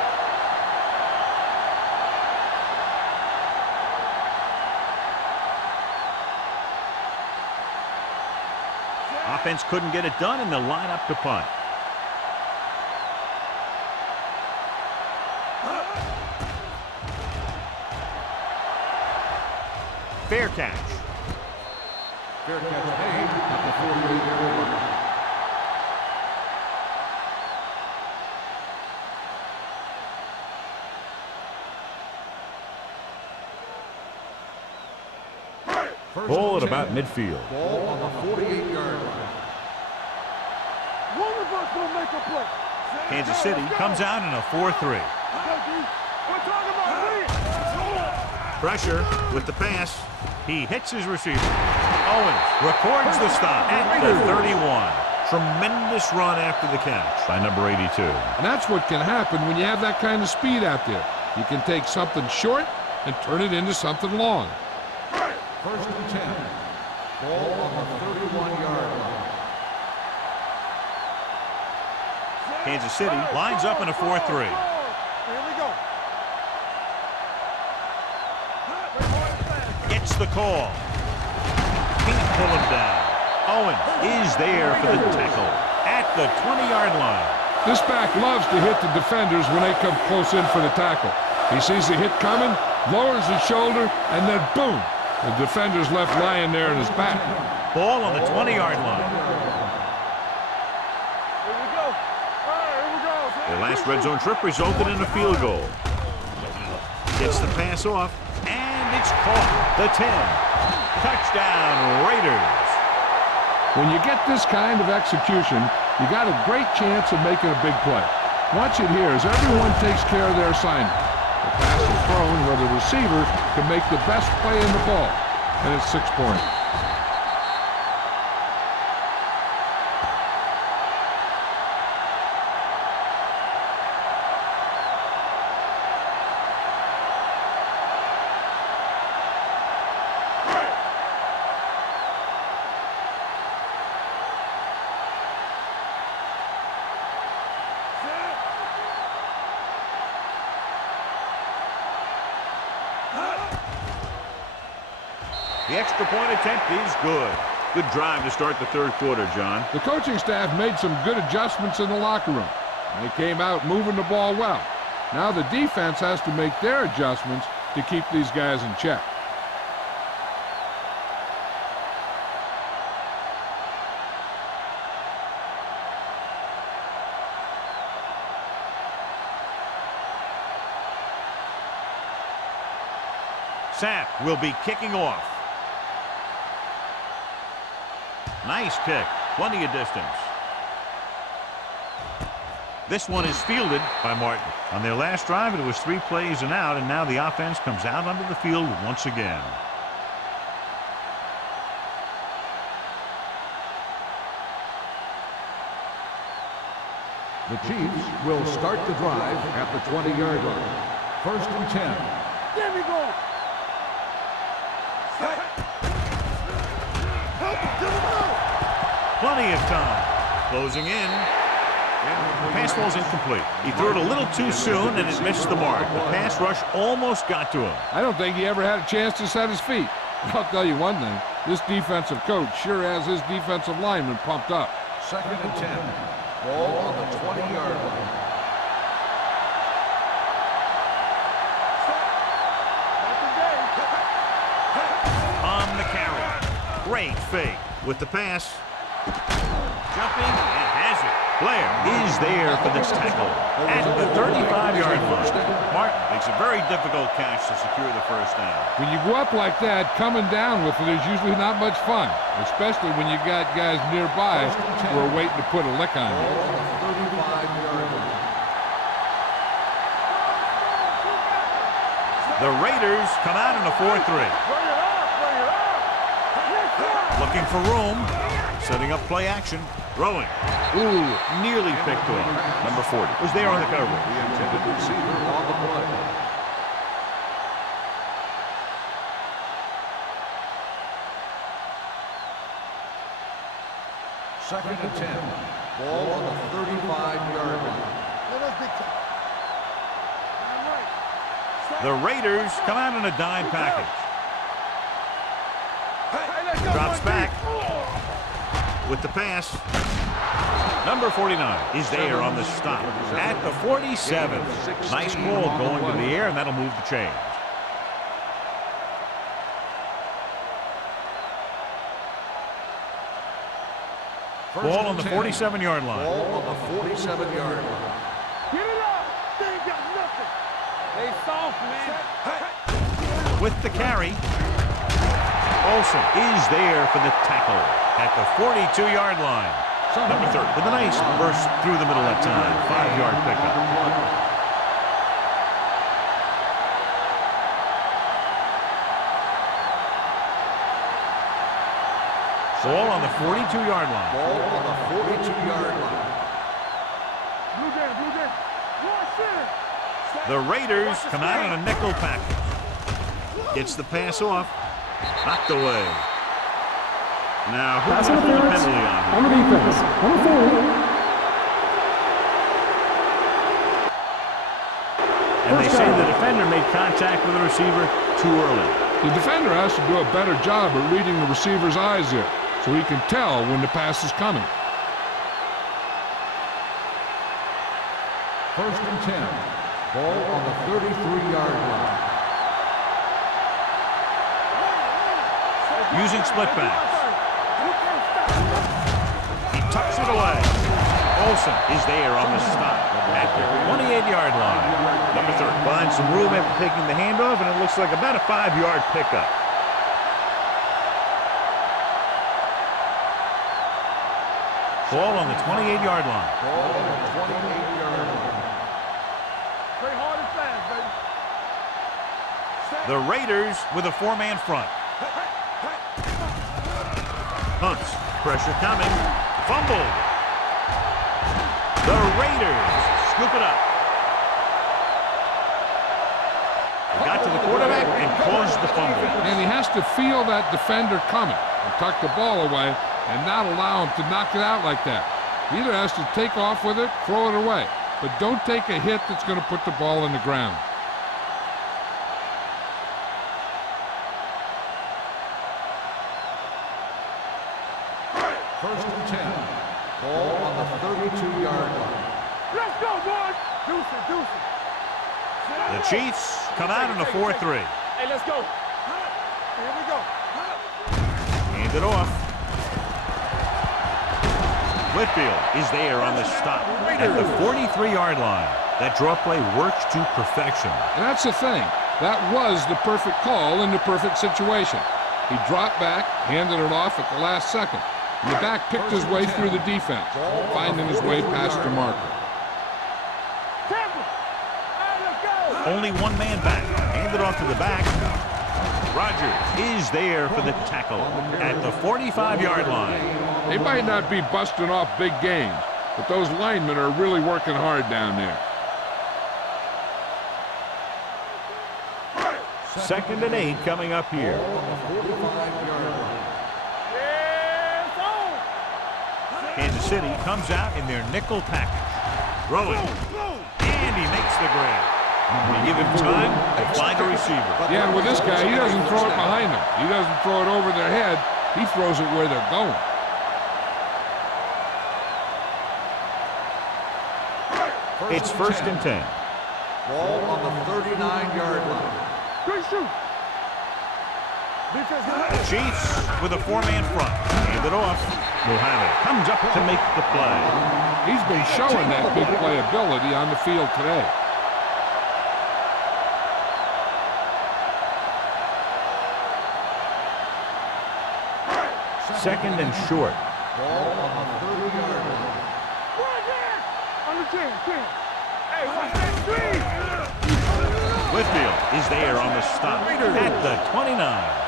Offense couldn't get it done, and they'll line up to punt. Fair catch. Fair catch made at the 48-yard line. Ball at about midfield. Ball on the 48-yard line. One of us will make a play. Kansas City comes out in a 4-3. Pressure with the pass. He hits his receiver. Owens records the stop at the 31. Tremendous run after the catch by number 82. And that's what can happen when you have that kind of speed out there. You can take something short and turn it into something long. 1st and 10. Ball on the 31-yard line. Kansas City lines up in a 4-3. Gets the call. Can't pull him down. Owen is there for the tackle at the 20-yard line. This back loves to hit the defenders when they come close in for the tackle. He sees the hit coming, lowers his shoulder, and then boom, the defender's left lying there in his back. Ball on the 20-yard line. Their last red zone trip resulted in a field goal. Gets the pass off, and it's caught. The 10. Touchdown, Raiders. When you get this kind of execution, you got a great chance of making a big play. Watch it here as everyone takes care of their assignment. The pass is thrown where the receiver can make the best play in the ball, and it's 6 points. The extra point attempt is good. Good drive to start the third quarter, John. The coaching staff made some good adjustments in the locker room. They came out moving the ball well. Now the defense has to make their adjustments to keep these guys in check. Sapp will be kicking off. Nice kick. Plenty of distance. This one is fielded by Martin. On their last drive, it was 3 plays and out, and now the offense comes out onto the field once again. The Chiefs will start the drive at the 20-yard line. 1st and 10. There we go. Plenty of time. Closing in. The pass ball's incomplete. He threw it a little too soon, and it missed the mark. The pass rush almost got to him. I don't think he ever had a chance to set his feet. I'll tell you one thing. This defensive coach sure has his defensive lineman pumped up. 2nd and 10. Ball on the 20-yard line. On the carry. Great fake. With the pass. Jumping and has it. Blair is there for this tackle at the 35-yard line. Martin makes a very difficult catch to secure the first down. When you go up like that, coming down with it is usually not much fun, especially when you got guys nearby who are waiting to put a lick on you. 35-yard line. The Raiders come out in a 4-3. Looking for room. Setting up play action. Throwing. Ooh, nearly picked off. Number 40 was there on the cover. The intended receiver on the play. Second and 10. Ball on the 35-yard line. The Raiders come out in a dime package. Drops back with the pass. Number 49 is there on the stop at the 47. Nice ball going to the air, and that'll move the chains. Ball on the 47-yard line. Ball on the 47-yard line. Get it up. They ain't got nothing. They soft, man. With the carry. Olsen is there for the tackle at the 42-yard line. Number 30 with a nice burst through the middle that time. 5-yard pickup. Ball on the 42-yard line. Ball on the 42-yard line. Blue game. The Raiders come out in a nickel package. Gets the pass off. Knocked away. Now, who Pass got the interference penalty on him? on the defense. Number 4. And they say the defender made contact with the receiver too early. The defender has to do a better job at reading the receiver's eyes here, so he can tell when the pass is coming. 1st and 10. Ball on the 33-yard line. Using split backs. He tucks it away. Olsen is there on the stop at the 28-yard line. Number 30 finds some room after taking the handoff, and it looks like about a 5-yard pickup. Ball on the 28-yard line. Ball on the 28-yard line. Play hard and fast, baby. The Raiders with a 4-man front. Hunts. Pressure coming. Fumbled. The Raiders scoop it up. They got to the quarterback and caused the fumble. And he has to feel that defender coming and tuck the ball away and not allow him to knock it out like that. He either has to take off with it, throw it away, but don't take a hit that's going to put the ball in the ground. First and 10. Ball on the 32-yard line. Let's go, boys. Deuce it, deuce it. The Chiefs come out in a 4-3. Hey, let's go. Here we go. Hand it off. Whitfield is there on the stop at the 43-yard line. That draw play works to perfection. And that's the thing. That was the perfect call in the perfect situation. He dropped back, handed it off at the last second. And the back picked his way through the defense, finding his way past the marker. Only one man back. Hand it off to the back. Rogers is there for the tackle at the 45-yard line. They might not be busting off big games, but those linemen are really working hard down there. 2nd and 8 coming up here. Kansas City comes out in their nickel package. Throwing. And he makes the grab. They give him time to find a receiver. Yeah, and with this guy, he doesn't throw it behind them. He doesn't throw it over their head. He throws it where they're going. It's 1st and 10. Ball on the 39-yard line. Good shoot. The Chiefs with a 4-man front. Hand it off. Muhammad comes up to make the play. He's been showing that big playability on the field today. Second and short. Ball on the 30-yard line. On the 10. Hey, watch that screen. Whitfield is there on the stop at the 29.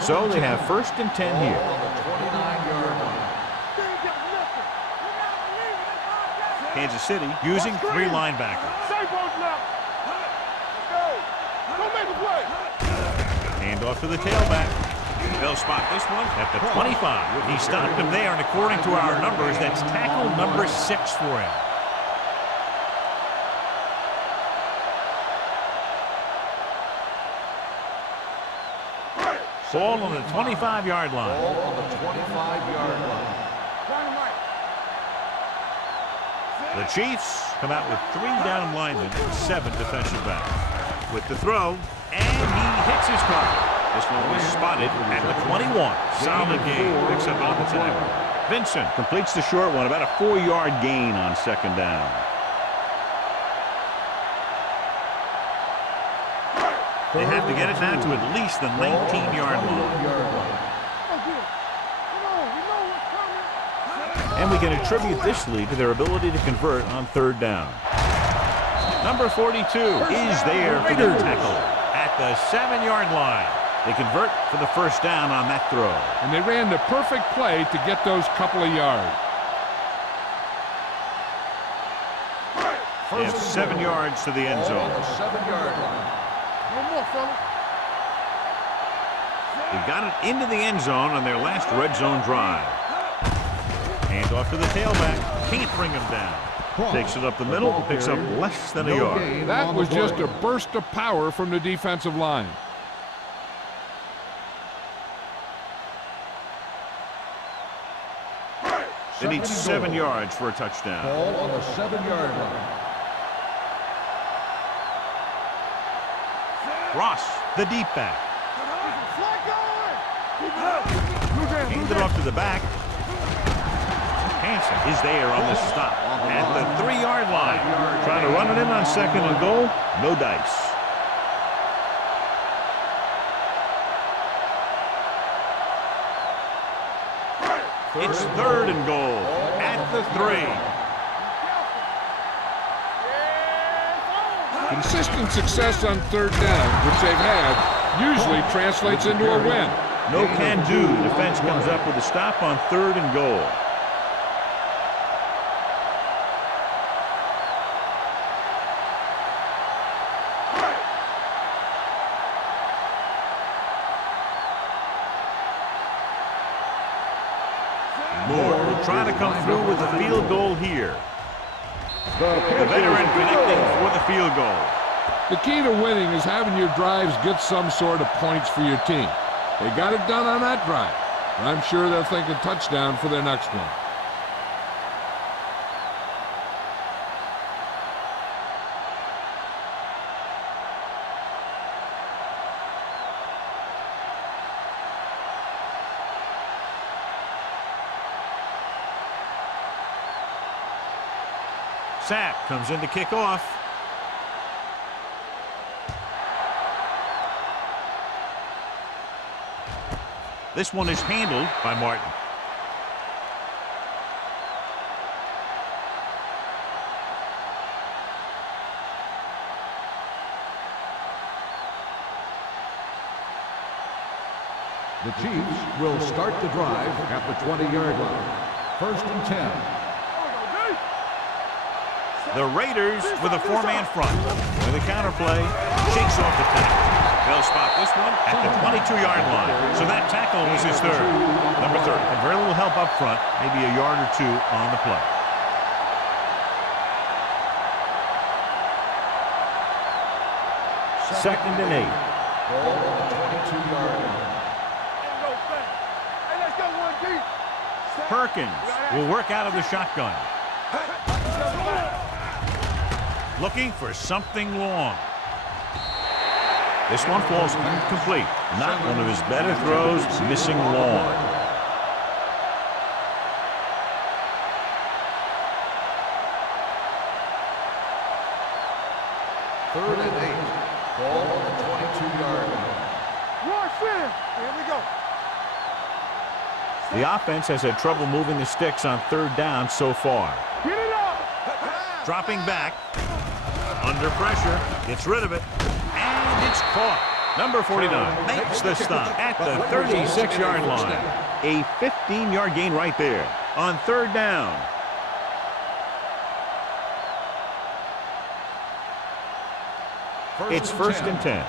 So they have 1st and 10 here. On the 29-yard line. Kansas City using 3 linebackers. Stay both left. Let's go. Go make a play. Hand off to the tailback. They'll spot this one at the 25. He stopped him there, and according to our numbers, that's tackle number 6 for him. Ball on the 25-yard line. Ball on the 25-yard line. The Chiefs come out with 3 down linemen and 7 defensive backs. With the throw, and he hits his target. This one was spotted at the 21. Solid game. Picks up on the tackle. Vincent completes the short one, about a 4-yard gain on 2nd down. They have to get it down to at least the 19-yard line. And we can attribute this lead to their ability to convert on 3rd down. Number 42 is there for the tackle at the 7-yard line. They convert for the 1st down on that throw. And they ran the perfect play to get those couple of yards. They have 7 yards to the end Ball on zone. the 7-yard line. No more, fella. They got it into the end zone on their last red zone drive. Hand off to the tailback. Can't bring him down. Takes it up the middle. Picks up less than a yard. That was just a burst of power from the defensive line. They need 7 yards for a touchdown. Ball on the 7-yard line. Ross, the deep back. Hands it off to the back. Hansen is there on the stop at the 3-yard line. Trying to run it in on 2nd and goal. No dice. It's 3rd and goal at the 3. Consistent success on 3rd down, which they've had, usually translates into a win. No can do. The defense comes up with a stop on 3rd and goal. Moore will try to come through with a field goal here. The veteran connecting for the field goal. The key to winning is having your drives get some sort of points for your team. They got it done on that drive, but I'm sure they're thinking touchdown for their next one. Sack comes in to kick off. This one is handled by Martin. The Chiefs will start the drive at the 20-yard line. 1st and 10. The Raiders with a four-man front. With a counter play, shakes off the tackle. They'll spot this one at the 22-yard line. So that tackle was his third. Number 30. And very little help up front, maybe a yard or two on the play. Second and 8. Ball on the 22-yard line. Perkins will work out of the shotgun. Looking for something long. This one falls incomplete. Not one of his better throws, missing long. Third and 8. Ball on the 22-yard line. Here we go. The offense has had trouble moving the sticks on third down so far. Get it up. Dropping back. Under pressure. Gets rid of it. And it's caught. Number 49 makes the stop at the 36-yard line. A 15-yard gain right there on third down. It's 1st and 10.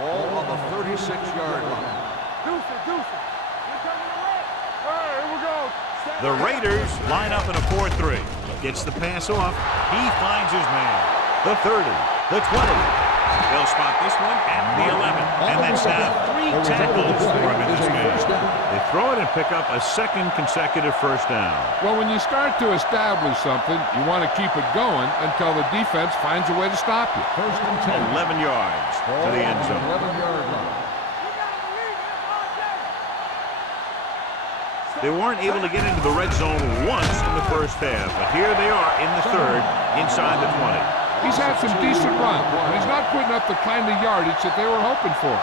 Ball on the 36-yard line. Deuce it. All right, here we go. The Raiders line up in a 4-3. Gets the pass off. He finds his man. The 30, the 20. They'll spot this one at the 11. And that's now 3 tackles for him in this game. They throw it and pick up a second consecutive first down. Well, when you start to establish something, you want to keep it going until the defense finds a way to stop you. 1st and 10. 11 yards to the end zone. 11-yard line. They weren't able to get into the red zone once in the first half, but here they are in the third, inside the 20. He's had some decent runs, but he's not putting up the kind of yardage that they were hoping for.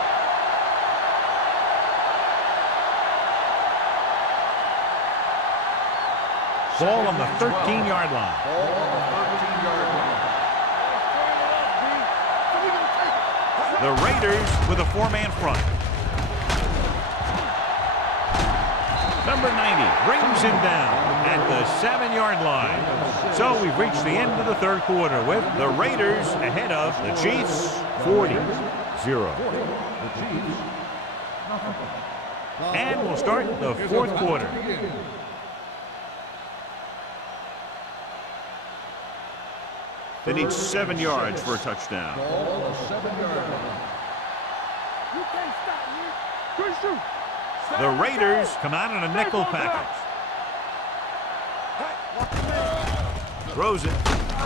Ball on the 13-yard line. Ball on the 13-yard line. The Raiders with a four-man front. Number 90 brings him down at the 7-yard line. So we've reached the end of the third quarter with the Raiders ahead of the Chiefs 40-0. And we'll start the fourth quarter. They need 7 yards for a touchdown. Ball on the 7-yard line. You can't stop me. Good shoot. The Raiders come out in a nickel package. Throws it,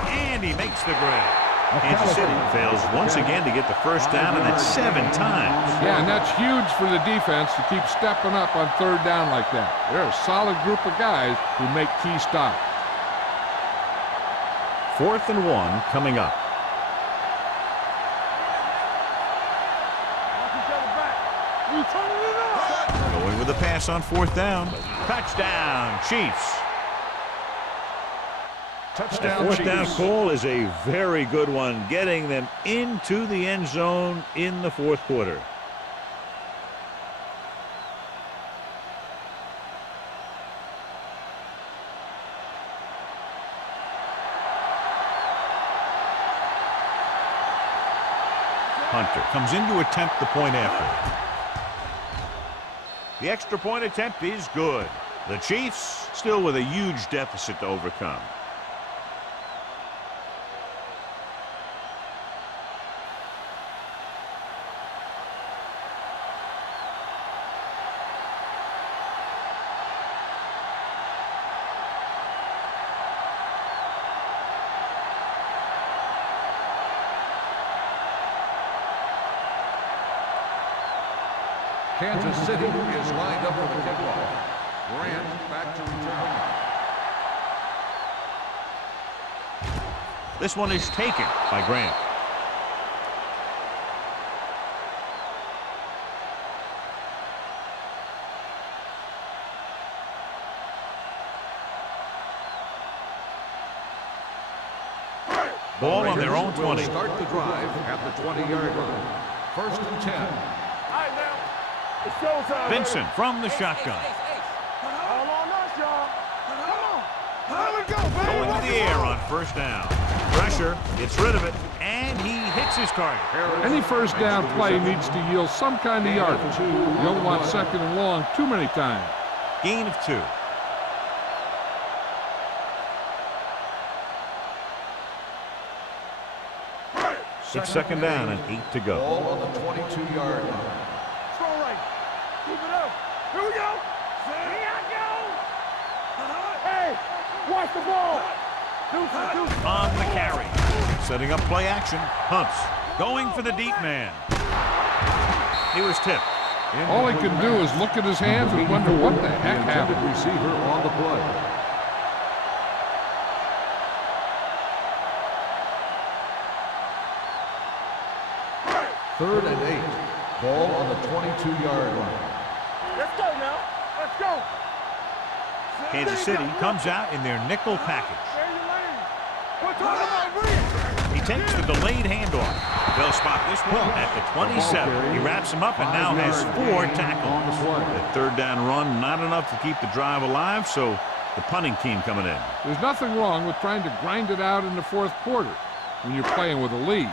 and he makes the grab. Kansas City fails once again to get the first down, and that's 7 times. Yeah, and that's huge for the defense to keep stepping up on third down like that. They're a solid group of guys who make key stops. 4th and 1 coming up. Going with a pass on 4th down. Touchdown, Chiefs. Touchdown, Fourth down Chiefs. call is a very good one, getting them into the end zone in the fourth quarter. Hunter comes in to attempt the point after. The extra point attempt is good. The Chiefs still with a huge deficit to overcome. Kansas City is lined up for the kickoff. Grant back to return. This one is taken by Grant. Ball on their own 20. Start the drive at the 20-yard line. 1st and 10. All right, now. It's showtime. Vincent from the shotgun. All on us, y'all. Come on. Let it go, baby. Going to the air on 1st down. Pressure, gets rid of it, and he hits his target. Any first down play needs to yield some kind of yardage. You don't want 2nd and long too many times. Gain of 2. It's 2nd down and 8 to go. Ball on the 22-yard line. Strong right. Keep it up. Here we go. Here I go. Hey, watch the ball. On the carry. Setting up play action. Hunts. Going for the deep man. He was tipped. All he can do is look at his hands and wonder what the heck happened. Receiver on the play. Third and 8. Ball on the 22-yard line. Let's go now. Let's go. Kansas City comes out in their nickel package. He takes the delayed handoff. They'll spot this one at the 27. He wraps him up and now has 4 tackles. The 3rd down run, not enough to keep the drive alive, so the punting team coming in. There's nothing wrong with trying to grind it out in the 4th quarter when you're playing with a lead.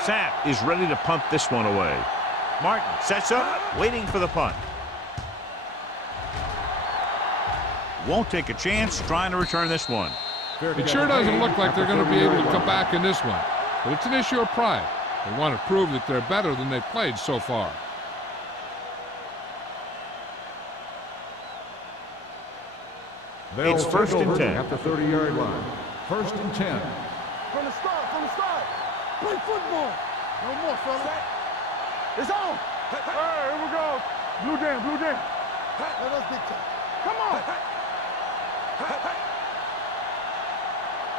Sapp is ready to punt this one away. Martin sets up, waiting for the punt. Won't take a chance trying to return this one. It sure doesn't look like they're going to be able to come back in this one, but it's an issue of pride. They want to prove that they're better than they've played so far. It's 1st and 10. At the 30-yard line. 1st and 10. From the start. Play football. No more, fella. It's on. Hey, here we go. Blue jam. Let us get time. Come on.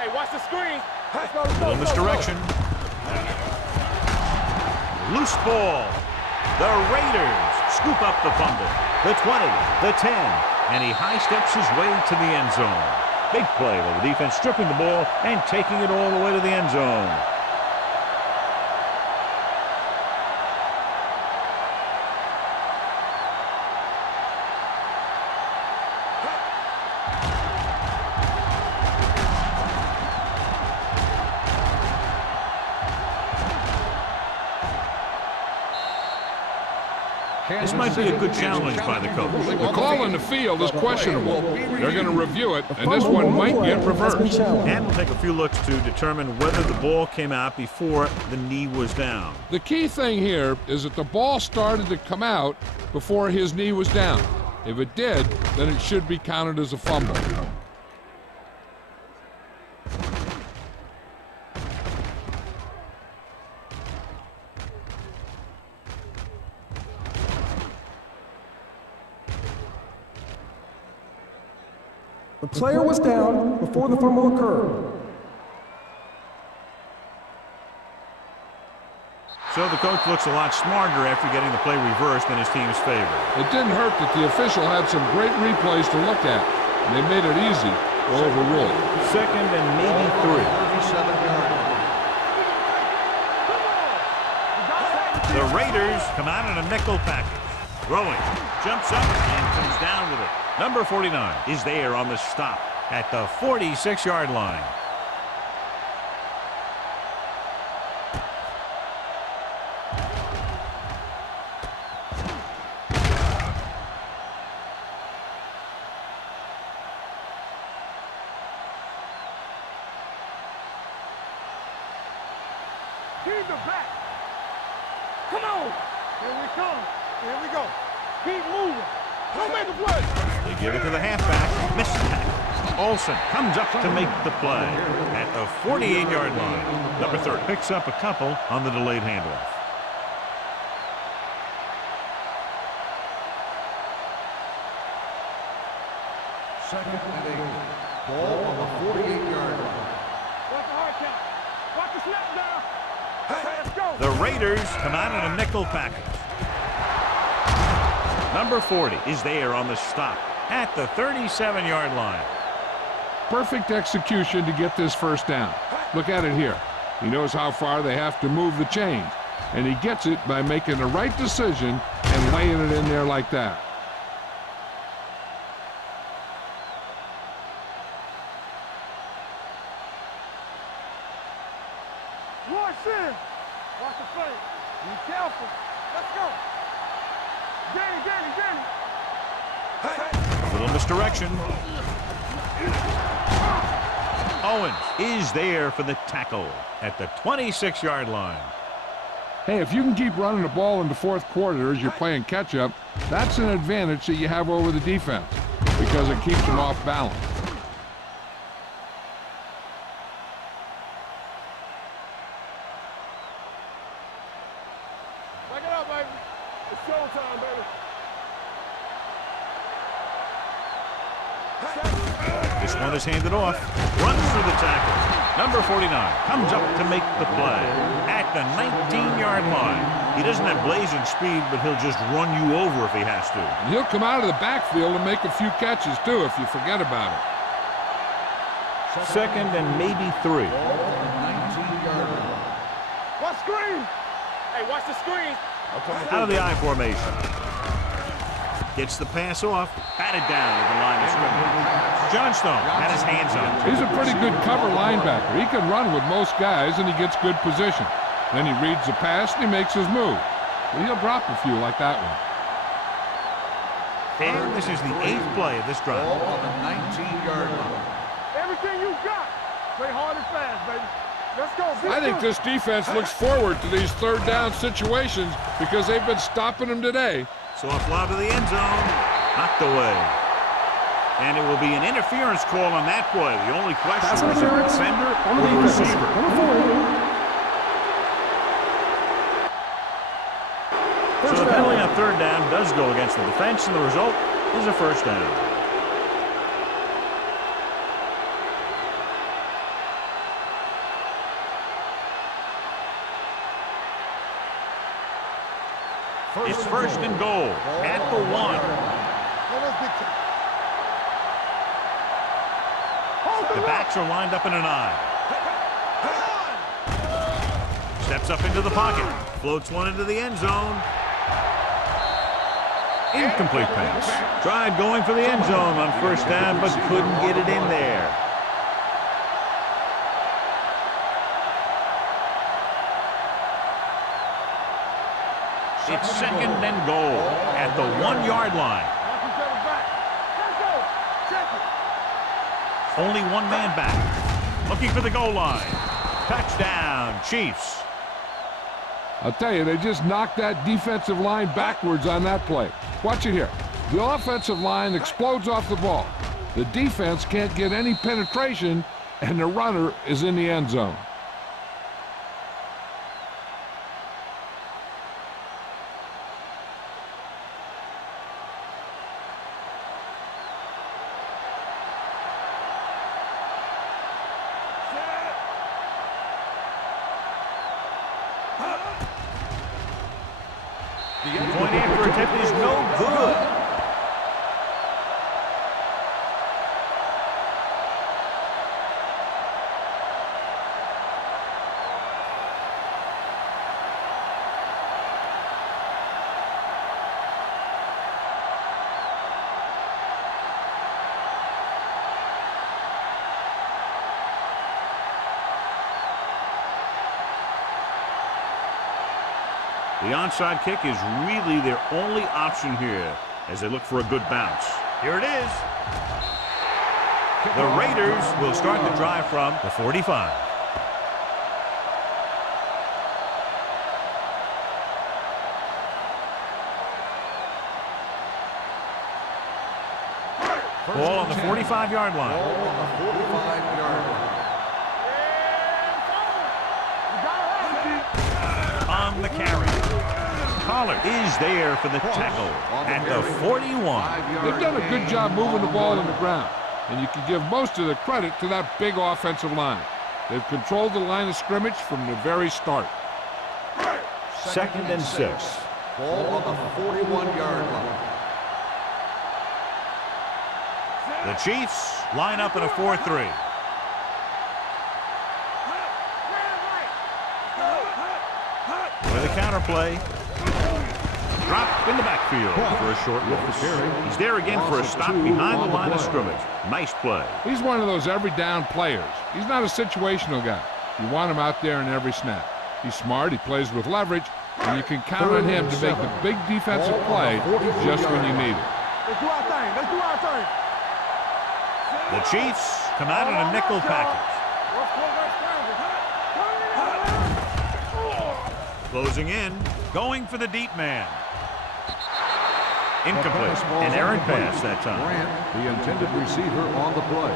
Hey, watch the screen. Let's go. In this direction. Loose ball. The Raiders scoop up the fumble. The 20, the 10, and he high steps his way to the end zone. Big play with the defense stripping the ball and taking it all the way to the end zone. This might be a good challenge by the coach. The call in the field is questionable. They're going to review it, and this one might get reversed. And we'll take a few looks to determine whether the ball came out before the knee was down. The key thing here is that the ball started to come out before his knee was down. If it did, then it should be counted as a fumble. The player was down before the fumble occurred. So the coach looks a lot smarter after getting the play reversed in his team's favor. It didn't hurt that the official had some great replays to look at, and they made it easy to overrule. 2nd and maybe 3. 37-yard line. The Raiders come out in a nickel package. Throwing, jumps up and comes down with it. Number 49 is there on the stop at the 46-yard line. Keep the back. Come on. Here we come. Here we go. Keep moving. Don't make a play. They give it to the halfback. Missed tackle. Olsen comes up to make the play at the 48-yard line. Number 30 picks up a couple on the delayed handoff. Second and 8. Ball on the 48-yard line. Watch the hard count. Watch the snap down. Let's go. The Raiders come out in a nickel package. Number 40 is there on the stop at the 37-yard line. Perfect execution to get this first down. Look at it here. He knows how far they have to move the chains, and he gets it by making the right decision and laying it in there like that. Watch in. Watch the play. Be careful. Let's go. Danny. Little misdirection. Owens is there for the tackle at the 26-yard line. Hey, if you can keep running the ball in the fourth quarter as you're playing catch-up, that's an advantage that you have over the defense because it keeps them off balance. Back it up, baby. It's showtime, baby. This one is handed off. Runs through the tackle. Number 49 comes up to make the play at the 19-yard line. He doesn't have blazing speed, but he'll just run you over if he has to. And he'll come out of the backfield and make a few catches, too, if you forget about it. Second and maybe 3. Ball on the 19-yard line. Watch screen. Hey, watch the screen. Out of the I formation. Gets the pass off. Batted down at the line of scrimmage. Johnstone had his hands on it. He's a pretty good cover linebacker. He can run with most guys, and he gets good position. Then he reads the pass, and he makes his move. But he'll drop a few like that one. And this is the 8th play of this drive. Ball on the 19-yard line. Everything you got. Play hard and fast, baby. Let's go. I think this defense looks forward to these third down situations because they've been stopping them today. So a fly to the end zone. Knocked away. And it will be an interference call on that play. The only question Pass is if the interference defender on the or the defense. receiver. Number 40. So the penalty on third down does go against the defense, and the result is a first down. It's first and goal at the 1. Let us big time. The backs are lined up in an I. Steps up into the pocket. Floats one into the end zone. Incomplete pass. Tried going for the end zone on first down, but couldn't get it in there. It's second and goal at the 1-yard line. Watch each other back. Let's go. Check it. Only one man back. Looking for the goal line. Touchdown, Chiefs. I'll tell you, they just knocked that defensive line backwards on that play. Watch it here. The offensive line explodes off the ball. The defense can't get any penetration, and the runner is in the end zone. Point after attempt is no good. The onside kick is really their only option here as they look for a good bounce. Here it is. The Raiders will start the drive from the 45. Ball on the 45-yard line. Ball on the 45-yard line. On the carry. Pollard is there for the tackle at the 41. They've done a good job moving the ball on the ground, and you can give most of the credit to that big offensive line. They've controlled the line of scrimmage from the very start. 2nd and 6. Ball on the 41-yard line. The Chiefs line up in a 4-3. With a counter play. Drop in the backfield for a short loss. He's there again for a stop behind the line of scrimmage. Nice play. He's one of those every down players. He's not a situational guy. You want him out there in every snap. He's smart, he plays with leverage, and you can count on him to make the big defensive play just when you need it. Let's do our thing. Let's do our thing. The Chiefs come out in a nickel package. Closing in, going for the deep man. Incomplete. An errant pass that time. Grant, the intended receiver on the play.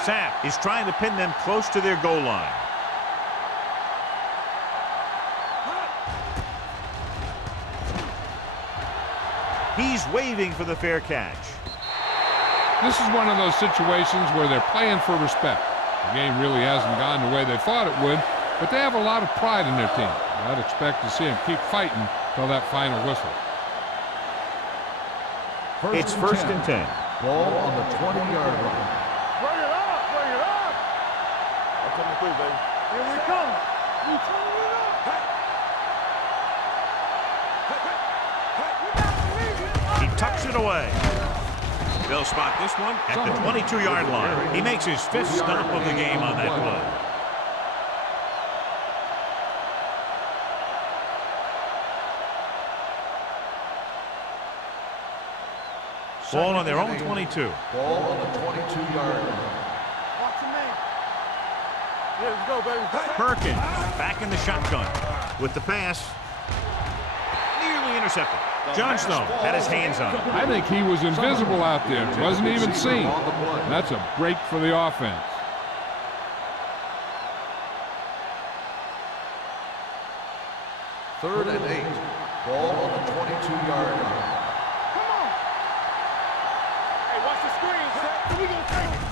Sapp is trying to pin them close to their goal line. He's waving for the fair catch. This is one of those situations where they're playing for respect. The game really hasn't gone the way they thought it would, but they have a lot of pride in their team. I'd expect to see them keep fighting till that final whistle. It's 1st and 10. Ball on the 20-yard line. Bring it up. Bring it up. I'm coming through, baby. Here we come. We turn it up. He tucks it away. They'll spot this one at the 22-yard line. He makes his 5th stop of the game on that play. Ball on their own 22. Ball on the 22-yard line. Watch your man. Yeah, let's go, baby. Perkins back in the shotgun with the pass. Nearly intercepted. Johnstone had his hands on it. I think he was invisible out there. Wasn't even seen. That's a break for the offense. Third and 8. Ball on the 22-yard line. Come on. Hey, watch the screen, Seth. We gonna take it.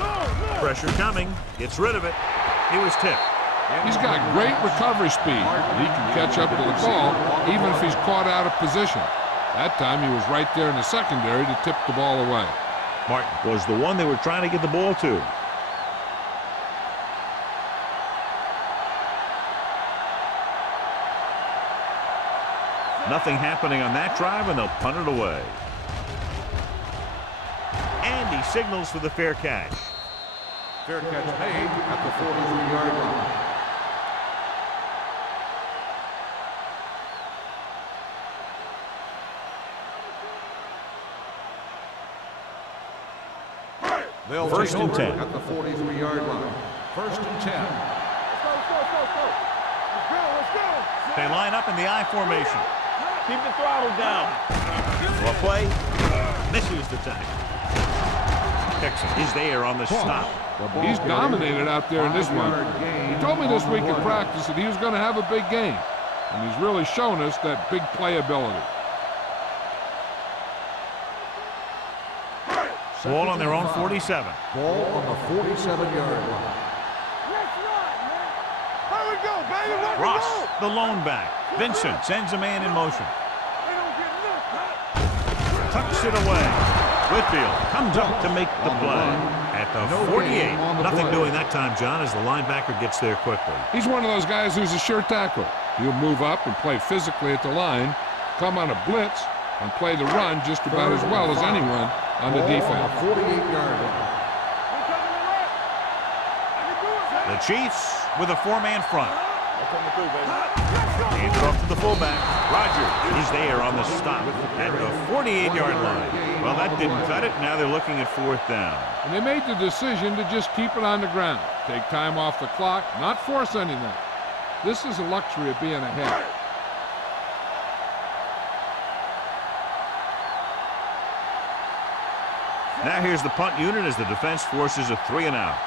No. Pressure coming. Gets rid of it. He was tipped. He's got great recovery speed. He can catch up to the ball even if he's caught out of position. That time he was right there in the secondary to tip the ball away. Martin was the one they were trying to get the ball to. Nothing happening on that drive, and they'll punt it away. And he signals for the fair catch. Fair catch made at the 43-yard line. They'll 1st and 10 at the 43-yard line. 1st and 10. Let's go. They line up in the I formation. Keep the throttle down. Well, play misses the tackle. Dixon is there on the stop. He's dominated out there in this one. He told me this week in practice that he was going to have a big game, and he's really shown us that big playability. Ball on their own 47. Ball on the 47-yard line. Let's run, man. Here we go, baby. Let me Ross, go. the lone back. Vincent sends a man in motion. They don't get nothing. Tucks it away. Whitfield comes up to make the play. At the 48. Nothing doing that time, John, as the linebacker gets there quickly. He's one of those guys who's a sure tackle. He'll move up and play physically at the line, come on a blitz, and play the run just about as well as anyone on the defense. 48-yard line. The Chiefs with a 4-man front. Hands it off to the fullback. Rogers is there on the stop at the 48-yard line. gain. Well, that didn't cut it. Now they're looking at 4th down. And they made the decision to just keep it on the ground. Take time off the clock, not force anything. This is a luxury of being ahead. Now here's the punt unit as the defense forces a 3 and out.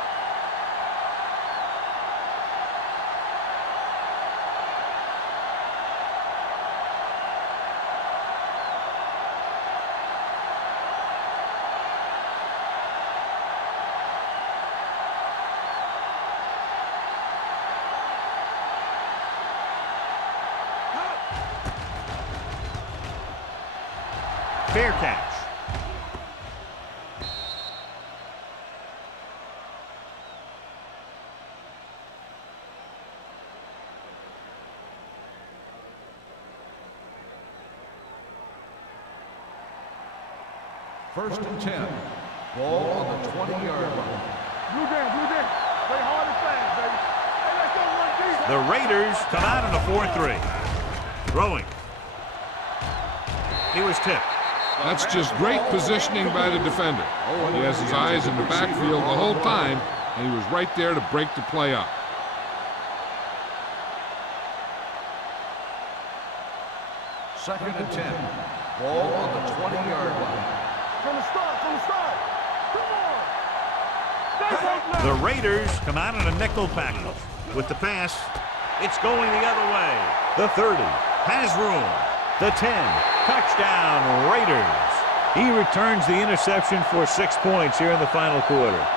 Fair catch. First and 10. Ball on the 20-yard line. Blue jam, blue jam. Play hard and fast, baby. Hey, let's go, one deep. The Raiders come out in a 4-3. Throwing. He was tipped. That's just great positioning by the defender. He has his eyes in the backfield the whole time, and he was right there to break the play up. Second and 10. Ball on the 20-yard line. From the start, from the start. Come on. The Raiders come out in a nickel package. With the pass, it's going the other way. The 30 has room. The 10, touchdown Raiders. He returns the interception for 6 points here in the final quarter.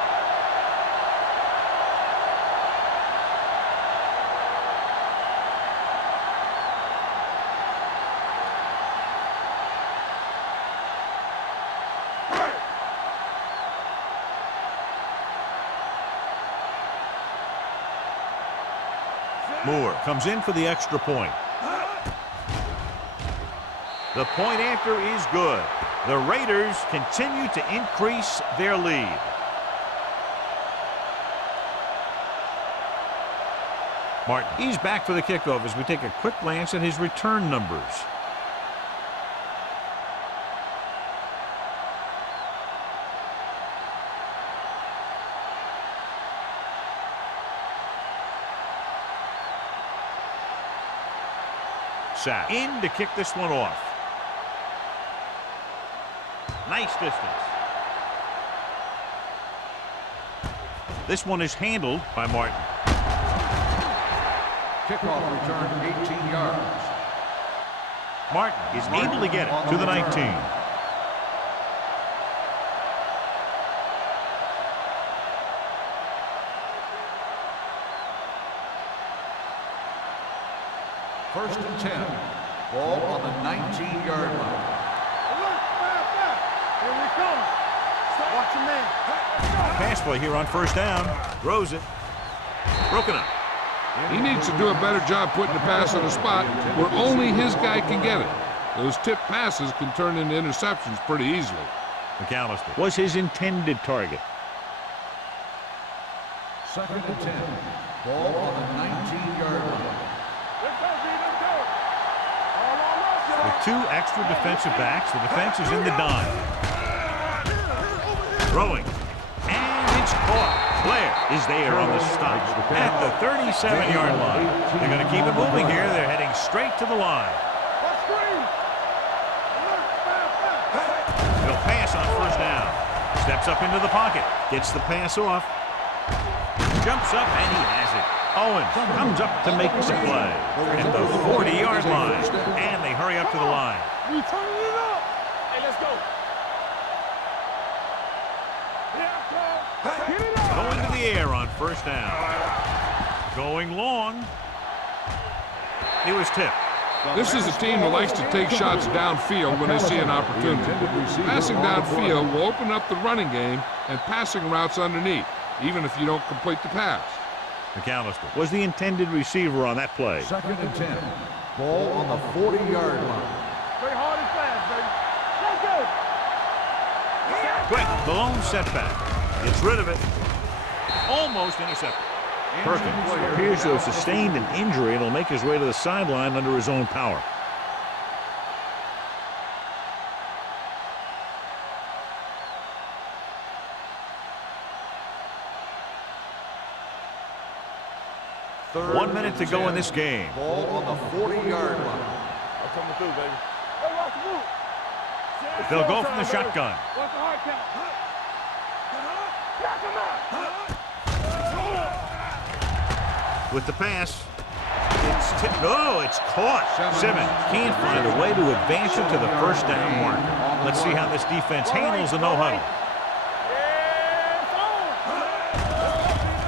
Moore comes in for the extra point. The point after is good. The Raiders continue to increase their lead. Martin, he's back for the kickoff as we take a quick glance at his return numbers. Sack in to kick this one off. Nice distance. This one is handled by Martin. Kickoff return 18 yards. Martin is able to get it to the 19. First and 10. Ball on the 19-yard line. Here we come. Watch your man. Pass play here on first down. Throws it. Broken up. He needs to do a better job putting the pass on a spot where only his guy can get it. Those tip passes can turn into interceptions pretty easily. McAllister was his intended target. Second and 10. Ball on the 19-yard line. Let's go, B, let's go. All on us, y'all. With 2 extra defensive backs, the defense is in the dime. Throwing. And it's caught. Blair is there on the stop at the 37-yard line. They're going to keep it moving here. They're heading straight to the line. Let's screen. He'll pass on first down. Steps up into the pocket. Gets the pass off. Jumps up and he has it. Owens comes up to make the play at the 40-yard line. And they hurry up to the line. We turning it up. Hey, let's go. Get it up. Going to the air on first down. Going long. He was tipped. This is a team that likes to take shots downfield when they see an opportunity. Passing downfield will open up the running game and passing routes underneath, even if you don't complete the pass. McAllister was the intended receiver on that play. Second and 10. Ball on the 40-yard line. Play hard and fast, baby. Let's go. Quick, the lone setback. Gets rid of it. Almost intercepted. Perkins appears to have sustained an injury and will make his way to the sideline under his own power. 1 minute to go in this game. Ball on the 40-yard line. I'm coming through, baby. Hey, watch the move. They'll go from the shotgun. Watch the hard count. Knock him out. With the pass, it's tipped. No, it's caught. Simmons can't find a way to advance it to the first down marker. Let's see how this defense handles the no huddle.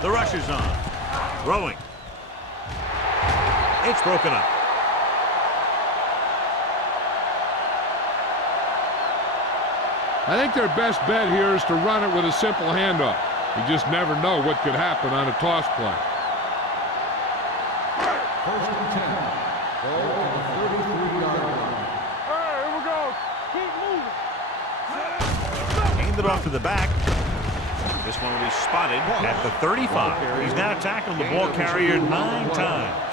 The rush is on. Throwing. It's broken up. I think their best bet here is to run it with a simple handoff. You just never know what could happen on a toss play. First and 10. Ball on the 33-yard line. Hey, here we go. Keep moving. Handed off to the back. This one will be spotted at the 35. He's now tackled the ball carrier 9 times.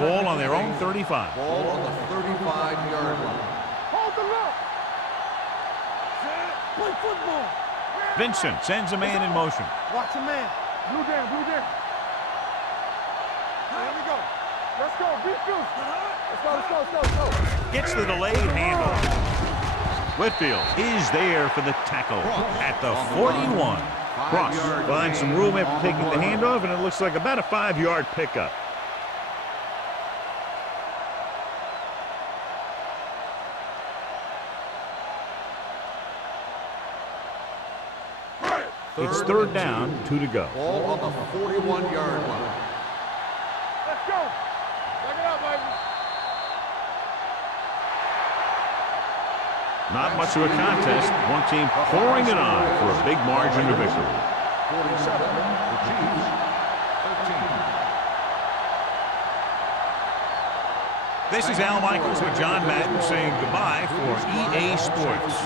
Ball on their own 35. Ball on the 35-yard line. Hold the look. Play football. Vincent sends a man in motion. Watch a man. Blue down, blue down. Here we go. Let's go. Be fierce. Let's go, let's go, let's go, let's go. Gets the delayed handoff. Whitfield is there for the tackle at the 41. Cross finds some room after taking the handoff, and it looks like about a 5-yard pickup. It's third down, 2 to go. Ball on the 41-yard line. Let's go. Check it out, baby. Not much of a contest. One team pouring it on for a big margin of victory. 47, the Chiefs, 13. This is Al Michaels with John Madden saying goodbye for EA Sports.